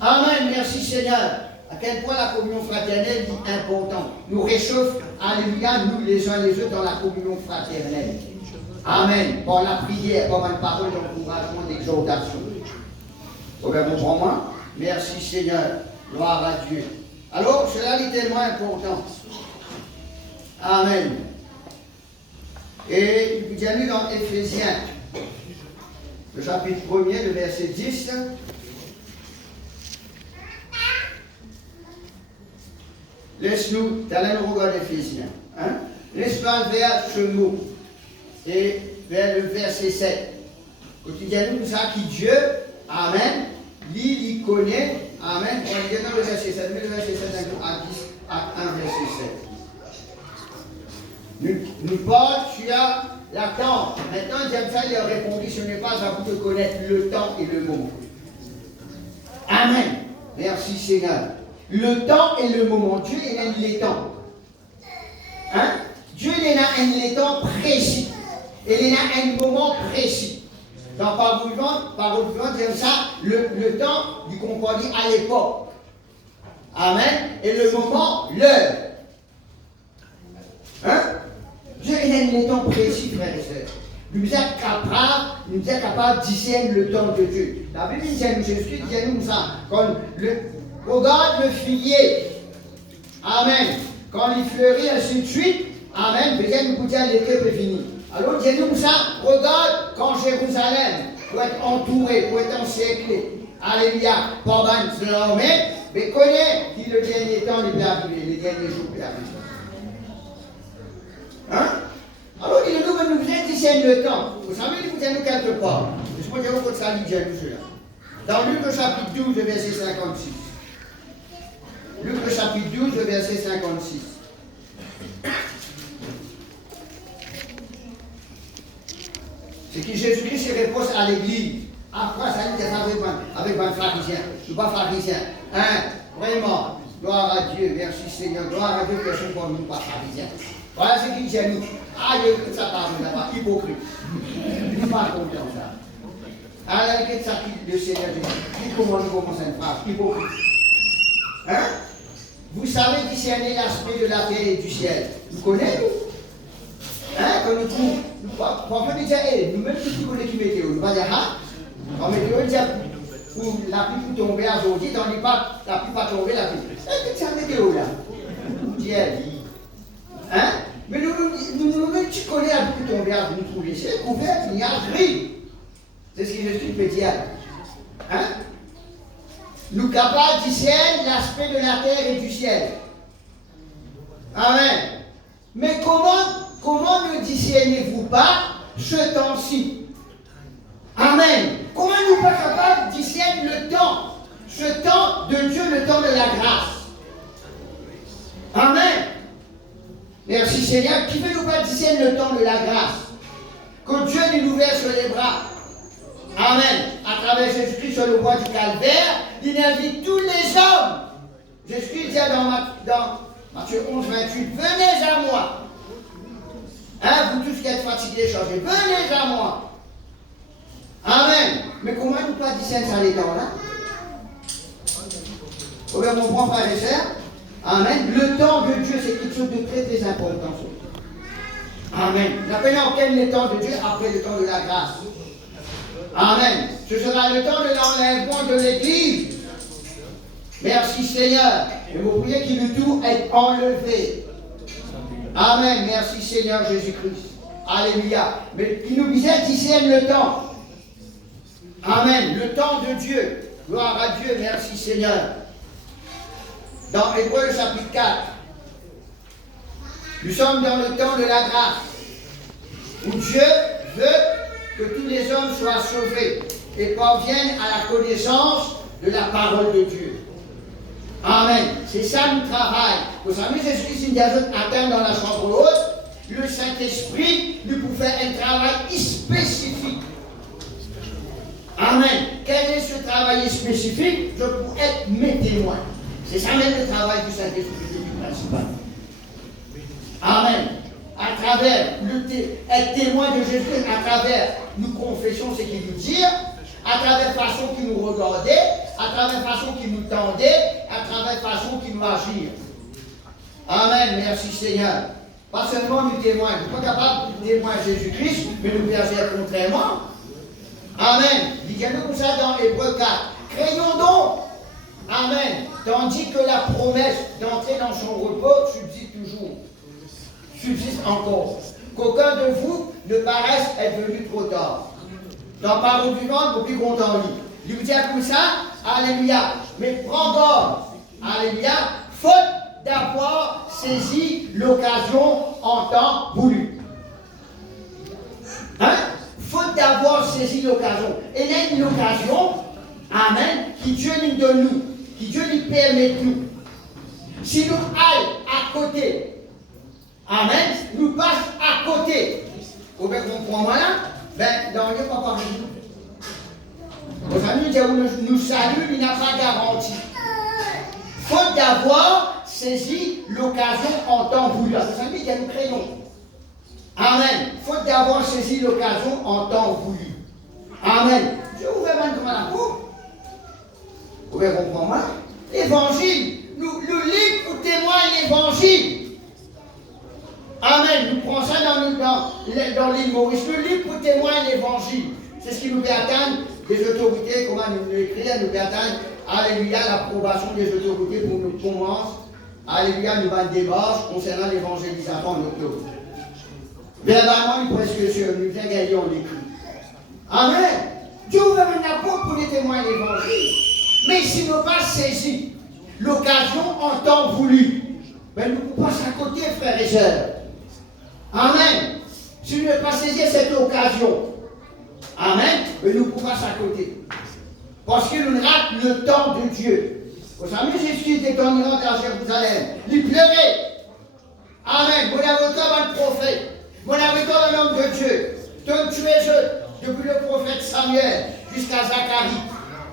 Amen. Merci Seigneur. À quel point la communion fraternelle est importante. Nous réchauffe, alléluia, nous les uns les autres dans la communion fraternelle. Amen. Par la prière, par une parole d'encouragement, d'exhortation. Comprends-moi? Merci Seigneur. Gloire à Dieu. Alors, cela est tellement important. Amen. Et il vous a mis dans Éphésiens, le chapitre 1er, le verset 10. Laisse-nous, allez nous regarder Éphésiens. Hein? Laisse-nous vers ce mot. Et vers le verset 7. Quotidiennement, nous savons que Dieu, Amen, il connaît, Amen. On est dans le verset 7, mais le verset 7 à 10, à 1 verset 7. Nous parlons sur l'attente. Maintenant, j'aime ça, il a répondu, ce n'est pas à vous de connaître le temps et le moment. Amen. Merci Seigneur. Le temps et le moment. Dieu est dans les temps. Hein? Dieu est dans les temps précis. Et il a un moment précis. Dans Parole vivante, j'aime ça, le temps du comparé à l'époque. Amen. Et le moment, l'heure. Hein? Dieu il a un temps précis, frères et sœurs. Nous sommes capables de discerner le temps de Dieu. La Bible dit, Jésus dit nous ça. Regarde le figuier. Amen. Quand il fleurit, ainsi de suite. Amen. Peut-être nous dire l'été peut finir. Alors, dis-nous ça, regarde quand Jérusalem pour être entouré, pour être encerclé. Alléluia. Pas mal, mais connais qui le dernier temps n'est pas arrivé, les derniers jours n'est pas arrivé. Hein? Alors, il nous vient discerner le temps. Vous savez, il vous dit quelque part. Je peux dire que ça dit cela. Dans Luc, le chapitre 12, verset 56. Luc, le chapitre 12, verset 56. C'est que Jésus-Christ répond à l'église. Après, ça dit avec un pharisien. Je ne suis pas pharisien. Hein? Vraiment. Gloire à Dieu. Merci Seigneur. Gloire à Dieu. Personne pour nous, pas pharisien. Voilà ce qu'il dit à nous. Ah, il y a ça parle là-bas. Hypocrite. Il n'est pas content ça. Ah, la vérité, ça qui le Seigneur dit. Dites comment nous commençons une phrase. Hypocrite. Hein? Vous savez discerner l'aspect de la terre et du ciel. Vous connaissez, nous? Hein, quand nous trouvons, parfois nous disons, nous-mêmes qui connaissons qui météo, nous ne pas dire, ah, en météo, nous disons, la pluie peut tomber aujourd'hui, on dit pas, la pluie va tomber, la pluie. C'est la météo là. Nous disons, hein, mais nous-mêmes qui connaissons la pluie peut tomber, nous trouvons, c'est couvert, il y a gris. C'est ce que Jésus peut dire. Hein? Nous capables de discerner l'aspect de la terre et du ciel. Amen. Mais comment ne discernez-vous pas ce temps-ci? Amen. Comment nous pas capables de discerner le temps, ce temps de Dieu, le temps de la grâce? Amen. Merci Seigneur. Qui veut nous pas discerner le temps de la grâce? Que Dieu nous ouvre sur les bras. Amen. À travers Jésus-Christ sur le bois du calvaire, il invite tous les hommes. Jésus-Christ dit dans Matthieu 11, 28, venez à moi. Hein, vous tous qui êtes fatigués, chargés, venez à moi. Amen. Mais comment nous pas discerner ça les temps-là? Vous pouvez comprendre, frères et sœurs? Amen. Le temps de Dieu, c'est quelque chose de très très important. Amen. Nous appelons quel est le temps de Dieu après le temps de la grâce. Amen. Ce sera le temps de l'enlèvement de l'Église. Merci Seigneur. Et vous priez qu'il le tout est enlevé. Amen. Merci Seigneur Jésus-Christ. Alléluia. Mais il nous disait discerne le temps. Amen. Le temps de Dieu. Gloire à Dieu. Merci Seigneur. Dans Hébreux chapitre 4. Nous sommes dans le temps de la grâce. Où Dieu veut que tous les hommes soient sauvés et parviennent à la connaissance de la parole de Dieu. Amen. C'est ça notre travail. Vous savez, Jésus-Christ nous atteint dans la chambre haute. Le Saint-Esprit nous pour faire un travail spécifique. Amen. Quel est ce travail spécifique? Je peux être mes témoins. C'est ça même le travail du Saint-Esprit principal. Amen. À travers être témoin de Jésus, à travers nous confessons ce qu'il nous dit, à travers la façon qu'il nous regardait, à travers la façon qu'il nous tendait, à travers la façon qu'il nous agit. Amen, merci Seigneur. Pas seulement nous témoignons, nous ne sommes pas capables de témoigner Jésus-Christ, mais nous agir contrairement. Amen. Disons-nous comme ça dans Hébreux 4. Craignons donc. Amen. Tandis que la promesse d'entrer dans son repos subsiste toujours. Subsiste encore. Qu'aucun de vous ne paraisse être venu trop tard. Dans Parole du Monde, depuis qu'on t'en lit. Il vous dit comme ça, alléluia. Mais prends garde, alléluia, faute d'avoir saisi l'occasion en temps voulu. Hein? Faute d'avoir saisi l'occasion. Et là, une occasion, amen, qui Dieu nous donne nous, qui Dieu nous permet de nous. Si nous allons à côté, amen, nous passe à côté. Vous pouvez comprendre là? Ben, dans le pas parler de nous. Vos amis disent nous salut, il n'a pas garanti. Faute d'avoir saisi l'occasion en temps voulu. Vos amis disent nous craignons. Amen. Faute d'avoir saisi l'occasion en temps voulu. Amen. Dieu vous fait mal comme la peau. Vous pouvez comprendre moi? L'évangile. Nous lisons pour témoigner l'évangile. Amen. Nous prenons ça dans l'île Maurice. Nous lisons pour témoigner l'évangile. C'est ce qui nous fait atteindre des autorités, comment nous l'écrire, nous fait atteindre, alléluia, l'approbation des autorités pour nous commencer. Alléluia, nous va démarche concernant l'évangélisation en octobre. Verbalement, il presque sûr, nous vient gagner en écrit. Amen. Dieu ouvre un apôtre pour les témoins de l'évangile. Mais s'il n'a pas saisi l'occasion en temps voulu, ben nous passons à côté, frères et sœurs. Amen. Si nous ne pas saisi cette occasion, amen, ben nous passons à côté. Parce que nous ratons le temps de Dieu. Vous savez, Jésus était en Iran à Jérusalem. Il pleurait. Amen. Vous avez comme un prophète. Vous avez comme un homme de Dieu. Donc tu es jeune, depuis le prophète Samuel jusqu'à Zacharie.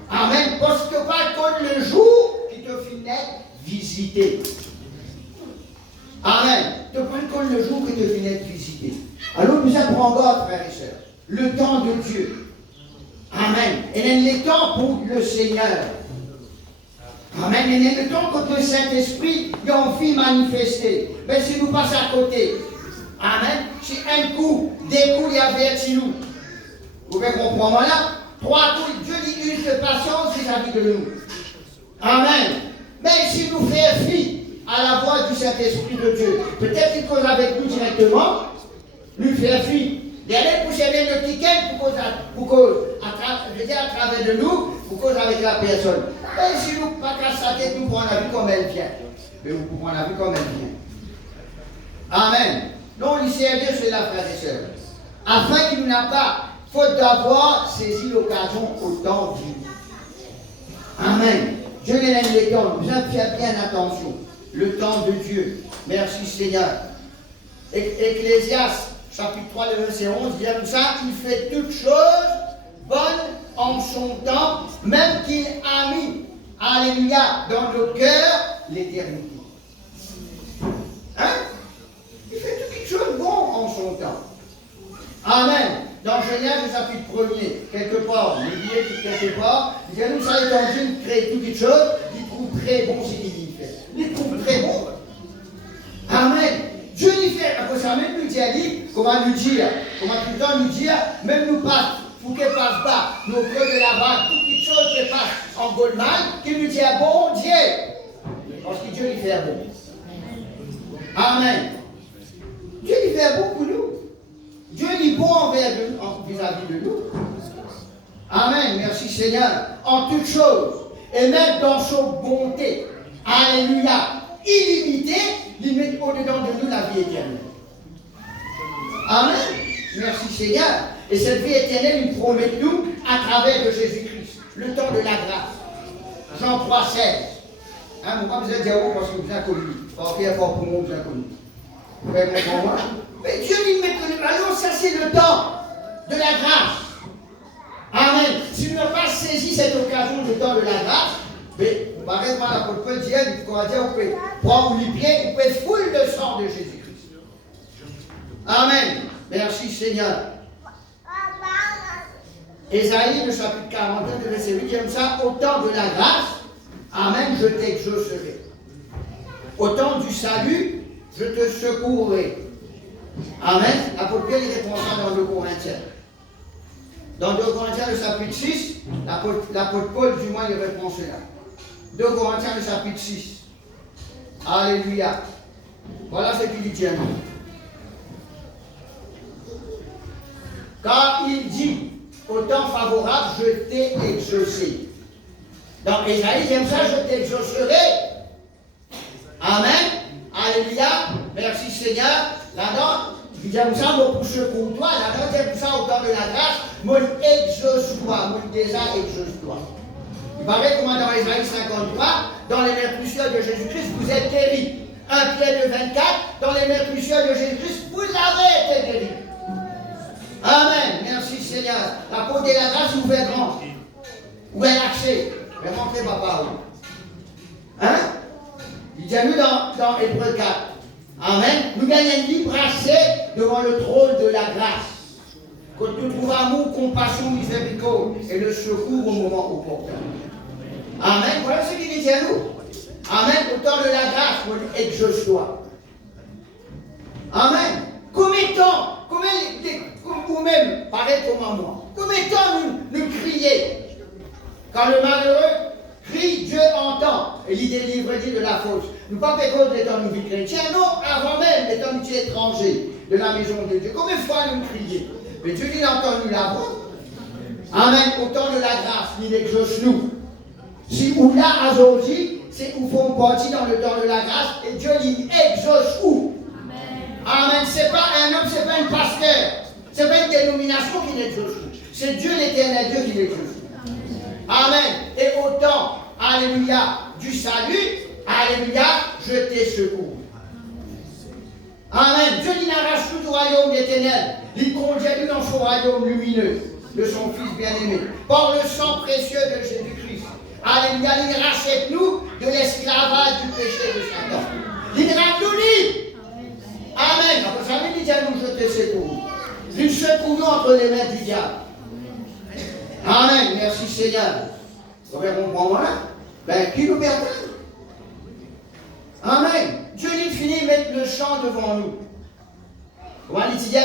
Amen. Parce que pas comme le jour qui te finit visiter. Amen. Tu pas comme le jour qui te finit visiter. Alors nous apprenons God, frères et sœurs. Le temps de Dieu. Amen. Et il est temps pour le Seigneur. Amen. Et il est le temps que le Saint-Esprit a envie de manifester. Mais si nous passons à côté, amen, si un coup, des coups, il avertit nous. Vous pouvez comprendre là? 3 coups, Dieu dit une de patience vis-à-vis de nous. Amen. Mais si nous faisons fi à la voix du Saint-Esprit de Dieu, peut-être qu'il cause avec nous directement, nous faisons fi. D'aller pour chercher le ticket pour cause, à travers de nous, pour cause avec la personne. Mais si nous pas qu'à sa tête, nous prenons la vie comme elle vient. Mais nous prenons la vie comme elle vient. Amen. Donc, il s'est aidé sur la frère et sœurs. Afin qu'il n'a pas, faute d'avoir saisi l'occasion au temps voulu. Amen. Dieu les aime les temps. Nous avons fait bien attention. Le temps de Dieu. Merci Seigneur. Ecclésiaste. Chapitre 3, le verset 11, dit comme ça, il fait toutes choses bonnes en son temps, même qu'il a mis, alléluia, dans le cœur l'éternité. Hein? Il fait toutes les choses bonnes en son temps. Amen. Dans Genèse, chapitre 1er, quelque part, il dit quelque part, il dit, nous, ça étant Dieu crée toutes les choses, il trouve très bon ce qu'il fait. Il trouve très bon. Amen. Dieu lui fait, après ça, même nous dit, comment nous dire, comment tout le temps nous dire, même nous passe, pour qu'elle passe pas, nos preuves de la vague, toutes les choses qui passent en Goldman, qui nous dit, bon Dieu, parce que Dieu lui fait bon. Amen. Dieu lui fait bon pour nous. Dieu lui bon envers vis-à-vis de nous. Amen. Merci Seigneur. En toutes choses, et même dans son bonté, alléluia, illimitée, il met au-dedans de nous la vie éternelle. Amen. Merci Seigneur. Et cette vie éternelle, il promet nous à travers de Jésus-Christ. Le temps de la grâce. Jean 3, 16. Hein, pourquoi vous êtes zéro parce que vous êtes connu. Parce qu'il y a fort pour moi, vous êtes connu. Vous pouvez comprendre? Mais Dieu dit maintenant, alors ça c'est le temps de la grâce. Amen. Si nous n'avons pas saisi cette occasion du temps de la grâce, mais par exemple, on peut dire, vous pouvez prendre les pieds, vous pouvez fouler le sang de Jésus-Christ. Amen. Merci Seigneur. Ésaïe, le chapitre 42, le verset 8, comme ça, au temps de la grâce, Amen, je t'exaucerai. Au temps du salut, je te secourrai. Amen. L'apôtre Pierre, il répond ça dans 2 Corinthiens. Dans 2 Corinthiens, le chapitre 6, l'apôtre Paul, du moins, il répond cela. 2 Corinthiens, le chapitre 6. Alléluia. Voilà ce qu'il dit à nous. Car il dit, au temps favorable, je t'ai exaucé. Dans Ésaïe, j'aime ça, je t'exaucerai. Amen. Alléluia. Merci Seigneur. Là-dedans, j'aime ça, mon pour secours toi. Là-dedans, j'aime ça, au temps de la grâce, mon exauce-toi, mon déjà exauce-toi. Il paraît comment dans Ésaïe 53, dans les mains précieuses de Jésus-Christ, vous êtes guéris. 1 Pierre 24, dans les mains précieuses de Jésus-Christ, vous avez été guéris. Amen. Merci Seigneur. La porte de la grâce ouvert grand. Où est l'accès? Je vais montrer ma parole. Hein? Il dit à nous dans Hébreux 4. Amen. Nous gagnons libre accès devant le trône de la grâce. Quand nous trouvons amour, compassion, miséricorde et le secours au moment opportun. Amen. Voilà ce qu'il dit à nous. Amen. Au temps de la grâce, exauce-toi. Amen. Combien de temps, comme vous-même, pareil comme moi, combien de temps nous crions? Quand le malheureux crie, Dieu entend et il délivre de la faute. Nous pas fait cause d'étant nous vie chrétienne, non, avant même d'étant nous étrangers de la maison de Dieu. Combien de fois nous crions? Mais Dieu dit entend nous la voix. Amen. Au temps de la grâce, il exauce nous. Si ou là aujourd'hui, c'est où font partie dans le temps de la grâce et Dieu dit exauce où? Amen. Ce n'est pas un homme, ce n'est pas un pasteur. Ce n'est pas une dénomination qui l'exauce. C'est Dieu l'éternel, Dieu qui l'exauce. Amen. Et au temps, alléluia, du salut, alléluia, je t'ai secouru. Amen. Dieu n'arrache tout du royaume d'éternel. Il conduit dans son royaume lumineux de son Fils bien-aimé. Par le sang précieux de Jésus-Christ. Alléluia. Il rachète nous de l'esclavage du péché de Satan. Il rend nous libres. Amen. Vous savez, il dit à nous, je te secours. Il secoue entre les mains du diable. Amen. Merci Seigneur. Vous comprenez là? Ben, qui nous perdra? Amen. Dieu lui finit de mettre le champ devant nous. On va l'étudier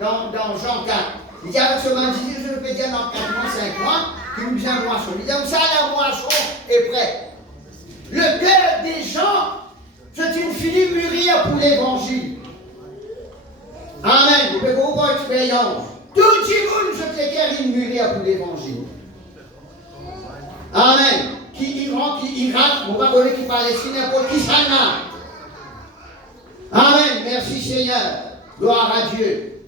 dans Jean 4. Il dit avec ce bandit, je le peux dire dans 4 mois, 5 mois, qu'il nous vient moisson. Il dit comme ça, la moisson est prête. Le cœur des gens, c'est une finie mûrir pour l'évangile. Amen. Vous pouvez voir expérience. Tout le monde se fait une mûrir pour l'évangile. Amen. Qui Iran, qui Irak, on va voir qui Palestine, n'importe qui ça n'a. Amen. Merci Seigneur. Gloire à Dieu.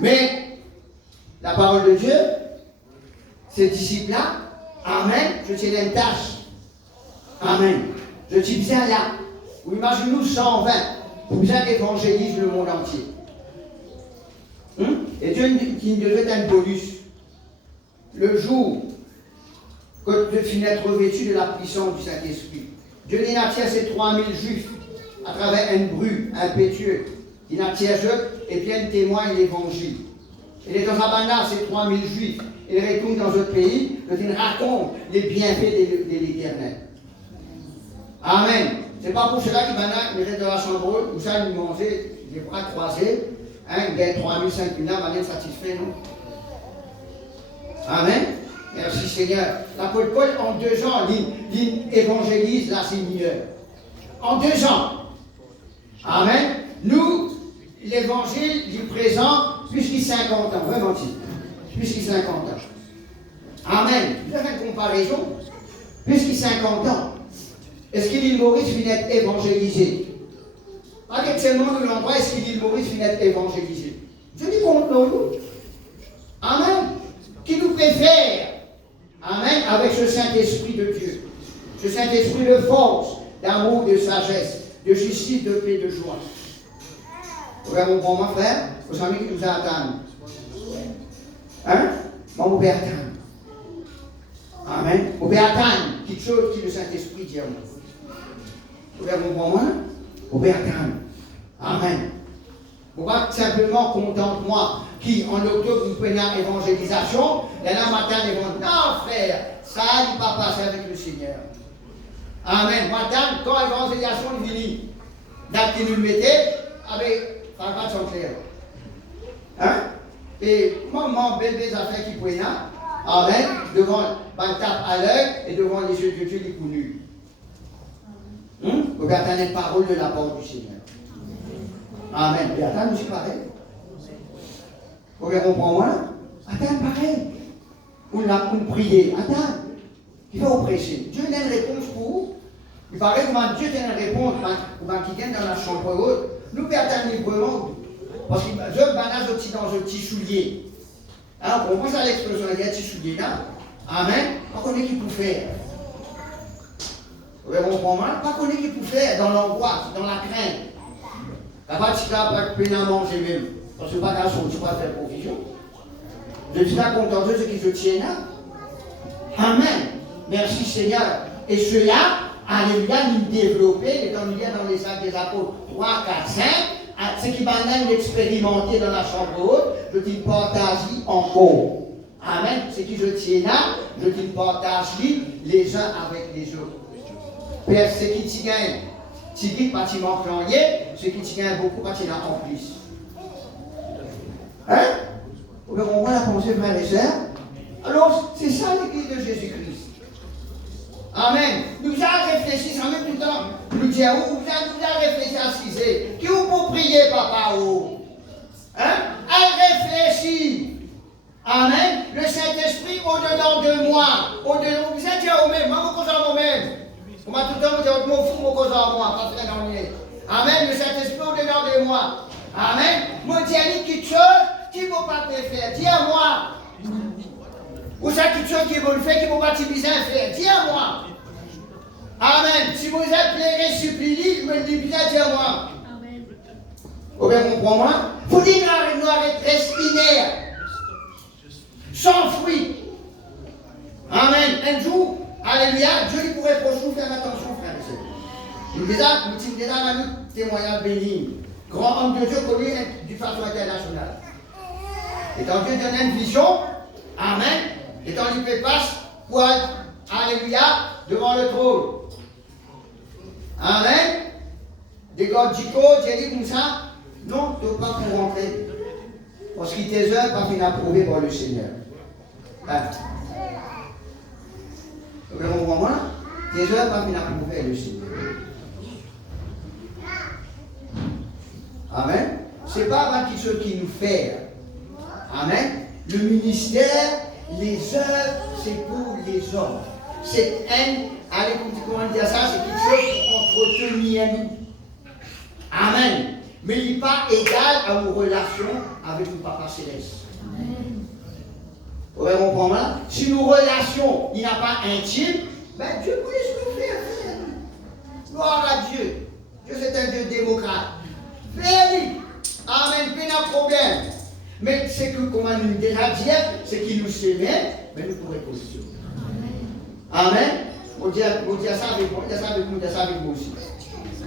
Mais la parole de Dieu, ces disciples-là, amen, je tiens une tâche. Amen. Je dis bien là. Ou imaginez-nous 120 pour bien évangéliser le monde entier. Et Dieu qui devait être un bonus. Le jour que tu finis d'être revêtu de la puissance du Saint-Esprit, Dieu n'attire ces 3000 juifs à travers un bruit impétueux. Il attire eux et bien témoigne l'évangile. Et les dans Abana, ces 3000 juifs, ils retournent dans notre pays, ils racontent les bienfaits de l'Éternel. Amen. C'est pas pour cela qu'il reste dans la chambre, où ça, nous manger, les bras croisés, il gagne 3000, 5000 là, on est satisfait, non? Amen. Merci Seigneur. L'apôtre Paul, en 2 ans, il évangélise l'Asie mineure. En 2 ans. Amen. Nous, l'évangile du présent, puisqu'il 50 ans, vraiment, puisqu'il 50 ans. Amen. Vous avez une comparaison? Puisqu'il 50 ans. Est-ce que l'île Maurice vient d'être évangélisée? Pas seulement de l'endroit, est-ce que l'île Maurice vient d'être évangélisée? Je dis contre nous. Amen. Qui nous préfère? Amen. Avec ce Saint-Esprit de Dieu. Ce Saint-Esprit de force, d'amour, de sagesse, de justice, de paix, de joie. Vous voyez mon bon frère? Vous savez qui nous attend? Hein? Mon père attend. Amen. Vous pouvez attendre quelque chose qui le Saint-Esprit dit à moi. Vous voyez mon bon vous pouvez attendre. Amen. Vous pouvez simplement contente-moi qui, en octobre, nous prenons évangélisation, et là, matin, ils vont dire, non, frère, ça n'est pas passé avec le Seigneur. Amen. Matin, quand l'évangélisation est finie, date qui nous le mettait, avec, pas de son clair. Hein? Et, maman, belle affaires qui prennent, amen, devant, la tape à l'œil, et devant les yeux de Dieu, les coups nus. Vous attendez la parole de la part du Seigneur. Amen. Et attends, c'est pareil. Vous comprenez moi? Attends, pareil. On a prié. Attends. Il va vous prêcher. Dieu a une réponse pour vous. Il paraît que Dieu a une réponse qui vient dans la chambre haute. Nous pouvons attendre librement. Parce que je banage aussi dans un petit soulier. Alors, on pense à l'expression, il y a un petit soulier là. Amen. Pas qu'on est qui peut faire. Vous comprenez? Pas qu'on est qui peut faire dans l'angoisse, dans la crainte. La partie là, pas de peine à manger même. Parce que pas qu'à son, tu ne peux pas faire provision. Je suis là content de ce qui se tient là. Amen. Merci Seigneur. Et cela, alléluia, nous développer, étant donné dans les actes des apôtres 3, 4, 5, ce qui m'a même expérimenté dans la chambre haute, je dis partage encore. Amen. Ce qui je tiens là, je dis partage les uns avec les autres. Père, ce qui t'y gagne, tu dis bâtiment planier, ce qui t'y gagne beaucoup, bâtiment en plus. Hein? Vous comprenez la pensée, frères et sœurs? Alors, c'est ça l'église de Jésus-Christ. Amen. Nous avons réfléchi, ça met tout le temps. Nous disons, vous avez réfléchi à ce qui c'est. Qui vous pour prier, papa? Hein? Elle réfléchit. Amen. Le Saint-Esprit au-dedans de moi. Au-dedans, vous êtes au même. Moi, vous causez à moi-même. Vous m'avez tout le temps, vous dites, mon fou, vous causez à moi. Pas très dans le nez. Amen. Le Saint-Esprit au-dedans de moi. Amen. Moi, dis quelque chose qui ne va pas te faire. Dis à moi. Ou ça, quelque chose qui va le faire, qui ne va pas te faire. Dis à moi. Amen. Si vous êtes pleuré, supplié, me dis bien, dis à moi. Amen. Vous comprenez? Vous dites, nous arrêtons respiraire. Sans fruit. Amen. Un jour, alléluia, Dieu lui pourrait prochain faire attention, frère et sœurs. Nous sommes déjà dans notre témoignage béni. Grand homme de Dieu connu d'une façon internationale. Et quand Dieu donne une vision, amen, et quand il fait passe pour alléluia, devant le trône. Amen. Des gars du code, j'ai dit comme ça, non, tu ne peux pas pour rentrer. Parce que tes œuvres pas fini approuvées par le Seigneur. Hein? Vous comprenez moi? Tes œuvres pas fini approuvées par le Seigneur. Amen. Ce n'est pas avant quelque chose qui nous fait. Amen. Le ministère, les œuvres, c'est pour les hommes. C'est allez, comment dire ça, c'est quelque chose pour entretenir nous. Amen. Mais il n'est pas égal à nos relations avec le Papa Céleste. Amen. Vous comprenez? Si nos relations, il n'y a pas intime, ben Dieu peut nous faire. Gloire à Dieu. Dieu c'est un Dieu démocrate. Fais-le. Amen. Pas de problème. Mais c'est que, comme on nous déjà dit, c'est qu'il nous aimait, mais nous pourrons positionner. Amen. On dit ça avec moi, on dit ça avec nous, on dit ça avec moi aussi.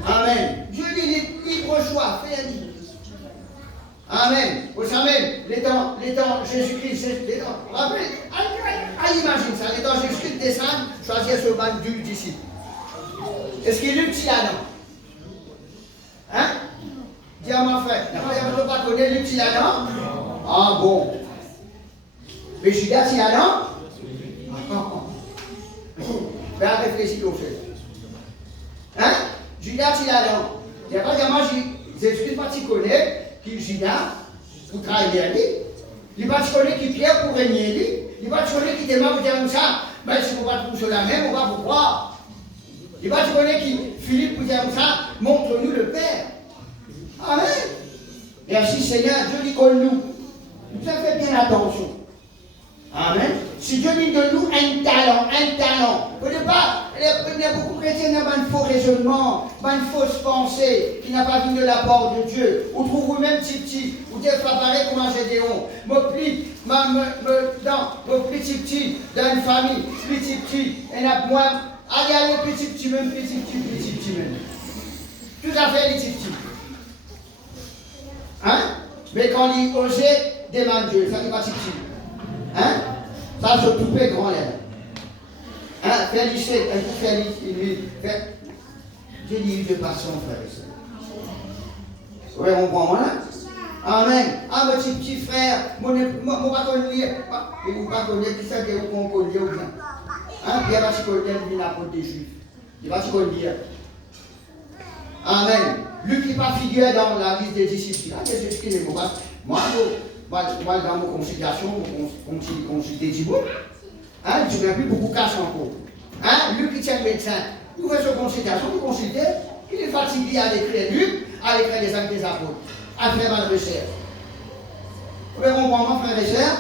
Amen. Dieu dit libre choix, fais-le. Amen. Vous savez, les temps Jésus-Christ, les temps, imagine ça, les temps Jésus-Christ descend, choisir ce banc du disciple. Est-ce qu'il est petit là-dedans? Hein? Dis à mon frère, il n'y a pas connaître le petit là-dedans? Ah bon. Mais Judas, il y a là? Ben, réfléchis au fait. Hein? Judas, il y a là. Il n'y a pas de moi, Jésus-Christ, pas tu connais, qui Judas, pour trahir lui. Il n'y a pas de connaître qui Pierre pour régner lui. Il n'y a pas de connaître qui démarre pour dire comme ça. Ben, si on va trouver la même, on va vous croire. Il n'y a pas de connaître qui Philippe pour dire comme ça, montre-nous le Père. Amen. Merci Seigneur, Dieu dit qu'on nous. Nous avons fait bien attention. Amen. Si Dieu dit de nous un talent. Au départ, il y a beaucoup de chrétiens qui ont un faux raisonnement, une fausse pensée qui n'a pas vu de la part de Dieu. Ou trouvez même petit, ou des fois pareil comme un Gédéon. Mon petit, dans une famille, petit, et n'a moins. Allez, petit, même. Tout à fait, les petits. Hein? Mais quand il osait demande Dieu, ça n'est pas petit. Hein? Ça se couper grand l'air. Hein? Félicite, Dieu dit de passion, frère et soeur. Vous voyez, on comprend là? Amen. Ah, mon petit frère, mon pas connu, et vous pas connaître qui c'est que vous connaissez ou bien. Hein? Pierre va se connaître l'apôtre des Juifs. Il va se connaître. Amen. Lui qui n'est pas figuré dans la liste des disciples. Là, qu'est-ce qu'il est? Moi, dans mon consultation, mon consulté du bout, hein, je n'ai plus beaucoup casse encore. Hein, lui qui tient le médecin, il fait son consultation, il consulte, il est fatigué à l'écrire Luc, à l'écrire les actes des apôtres, à faire ma recherche. Vous pouvez comprendre, frères et sœurs,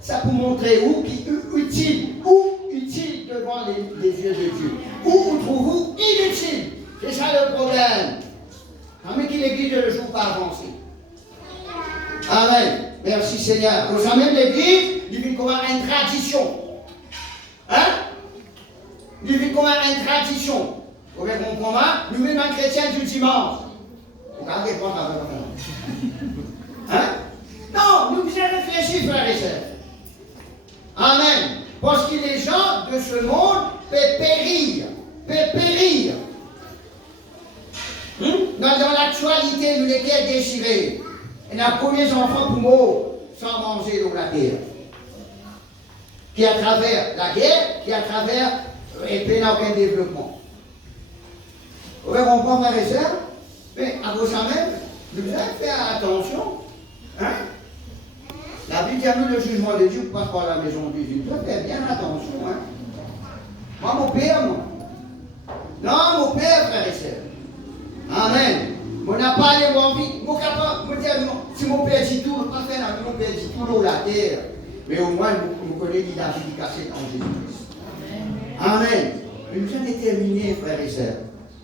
ça pour montrer où qui est utile devant les yeux de Dieu. Où vous trouvez-vous inutile. C'est ça le problème. Mais qui l'église ne joue pas avancé. Amen. Merci Seigneur. Vous savez, l'église, il vit comme une tradition. Hein? Il vit comme une tradition. Vous voyez comment? Nous sommes un chrétien du dimanche. Vous regardez pas avec moi. Hein? Non, nous devons réfléchir, frères et sœurs. Amen. Parce que les gens de ce monde peuvent périr. Dans l'actualité, nous l'étions déchirés. Et nos premiers enfants pour moi, sans manger dans la terre. Qui à travers la guerre, qui à travers et n'a aucun développement. Vous pouvez comprendre, frères et sœurs? Mais à vos même, nous devons faire attention. Hein? La Bible dit à nous le jugement de Dieu passe par la maison de Dieu. Nous devons faire bien attention. Hein? Moi, mon père, moi. Non, mon père, frères et sœurs. Amen. On n'a pas les envies. Si mon père dit tout, pas faire la mon père dit tout dans la terre. Mais au moins, vous connaissez l'identité cachée en Jésus-Christ. Amen. Nous sommes déterminés, frères et sœurs.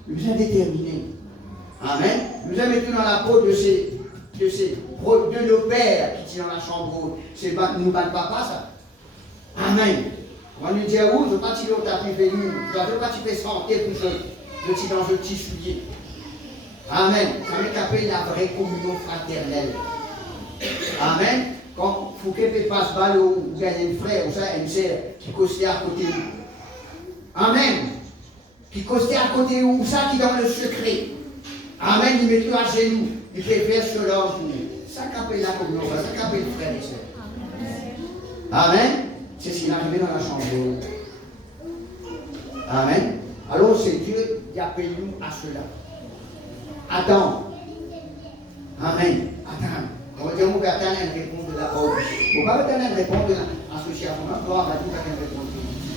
Nous sommes déterminés. Amen. Nous sommes mis dans la peau de nos pères qui sont dans la chambre. C'est nous ne battons pas ça. Amen. On nous dit où je ne veux pas tirer au tapis venu. Je ne veux pas tirer santé pour je tire dans un petit soulier. Amen. Ça m'est appelé la vraie communion fraternelle. Amen. Quand Fouquet peut pas se balle ou gagner un frère ou ça, une sœur qui costait à côté de nous. Amen. Qui costait à côté de nous, ou ça qui est dans le secret. Amen. Il met tout à genoux. Il fait faire cela en journée. Ça qu'appelle la communion, ça qu'appelle le frère et sœur. Amen. C'est ce qui est arrivé dans la chambre. Amen. Alors c'est Dieu qui appelle nous à cela. Attends. Amen. Attends. On va dire, on va attendre une réponse de la parole. On va attendre une réponse de l'association. On va attendre une réponse de Dieu.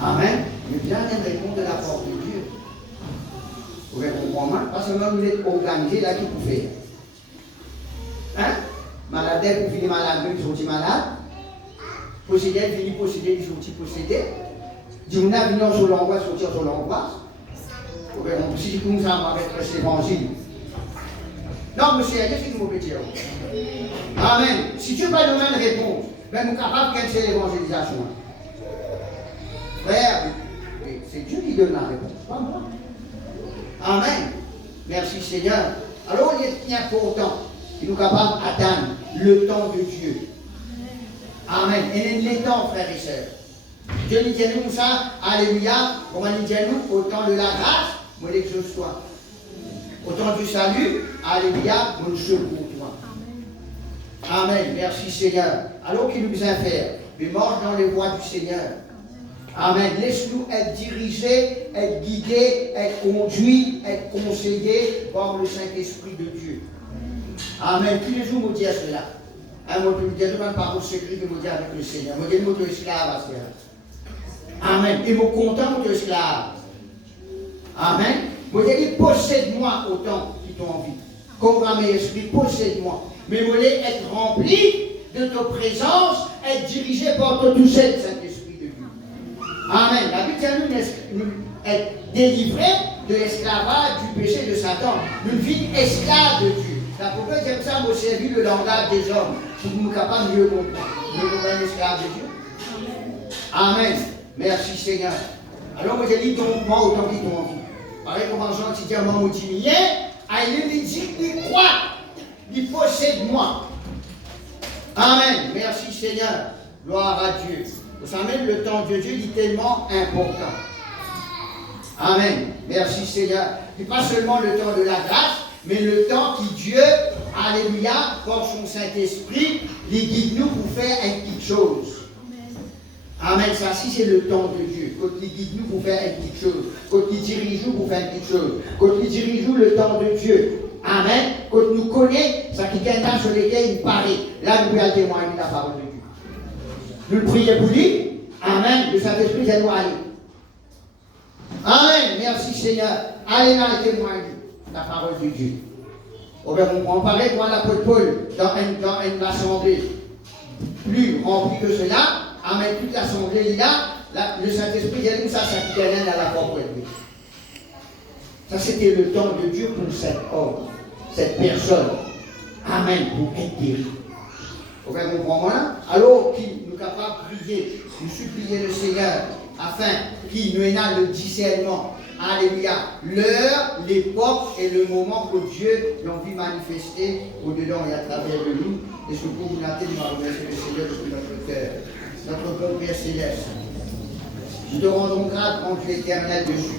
Amen. Mais bien une réponse de la parole de Dieu. Vous pouvez comprendre? Parce que même nous sommes organisés là qui peut faire. Hein? Malade pour finir malade, ils sont malades. Posséder, finir posséder, ils sont possédés. Dis-nous, venir sur l'angoisse, sortir sur l'angoisse. Vous pouvez comprendre? Si nous sommes avec l'évangile. Non, monsieur, qu'est-ce que vous pouvez dire? Amen. Si tu pas donner une réponse, ben nous sommes capables de faire l'évangélisation. Frère, c'est Dieu qui donne la réponse, pas moi. Amen. Merci Seigneur. Alors il est important que nous sommes capables d'atteindre le temps de Dieu. Amen. Et les temps, frères et sœurs. Dieu nous dit nous ça, alléluia, comment nous dit nous, au temps de la grâce, moi que je sois. Au temps du salut, alléluia, mon secours toi. Amen. Merci Seigneur. Alors qu'il nous a fait, mais marche dans les voies du Seigneur. Amen. Laisse-nous être dirigés, être guidés, être conduits, être conseillés par le Saint-Esprit de Dieu. Amen. Tous les jours, nous disons cela. Moi, je me dis, je ne parle pas au secret de me dire avec le Seigneur. Je me dis, je suis esclave à cela. Amen. Et je suis content de esclave. Amen. Je me dis, possède-moi autant que tu as envie. Comme mes esprits, possède-moi. Mais je voulais être rempli de ta présence, être dirigé par ton tout seul Saint-Esprit de Dieu. Amen. La Bible dit nous être délivrés de l'esclavage du péché de Satan. Nous vivons esclaves de Dieu. La pourquoi j'aime ça, moi, servir le langage des hommes, pour que nous capables de mieux comprendre. Nous sommes esclaves de Dieu. Amen. Merci Seigneur. Alors, moi, j'ai dit, donc, moi, autant qu'ils t'ont envie. Pareil, comme Jean qui dit à moi, dit, il dit, il croit, il possède moi. Amen. Merci Seigneur. Gloire à Dieu. Vous savez, le temps de Dieu est tellement important. Amen. Merci Seigneur. Et pas seulement le temps de la grâce, mais le temps qui Dieu, alléluia, par son Saint-Esprit, les guide nous pour faire une petite chose. Amen. Ça, si c'est le temps de Dieu. Quand il guide nous pour faire une petite chose. Quand il dirige nous pour faire une petite chose. Quand il dirige nous le temps de Dieu. Amen. Quand nous connaît, ça qui gagne sur lesquels il paraît. Là, nous pouvons témoigner de la parole de Dieu. Nous le prions pour lui. Amen. Le Saint-Esprit, c'est nous aller. Amen. Merci Seigneur. Allez dans le témoin la parole de Dieu. On prend pareil pour l'apôtre Paul dans une assemblée plus remplie que cela. Amen. Toute l'assemblée est là. Le Saint-Esprit dit tout ça, ça qui gagne à la propre de Dieu. Ça, c'était le temps de Dieu pour cet homme, cette personne. Amen. Pour être guéri. Vous comprenez là? Alors qu'il nous capable de prier, de supplier le Seigneur afin qu'il nous ait le discernement. Alléluia. L'heure, l'époque et le moment que Dieu l'a envie de manifester au-dedans et à travers de nous. Et ce pour vous natter, nous remercier le Seigneur de notre cœur. Notre bon Père Céleste. Nous te rendons grâce contre l'Éternel dessus.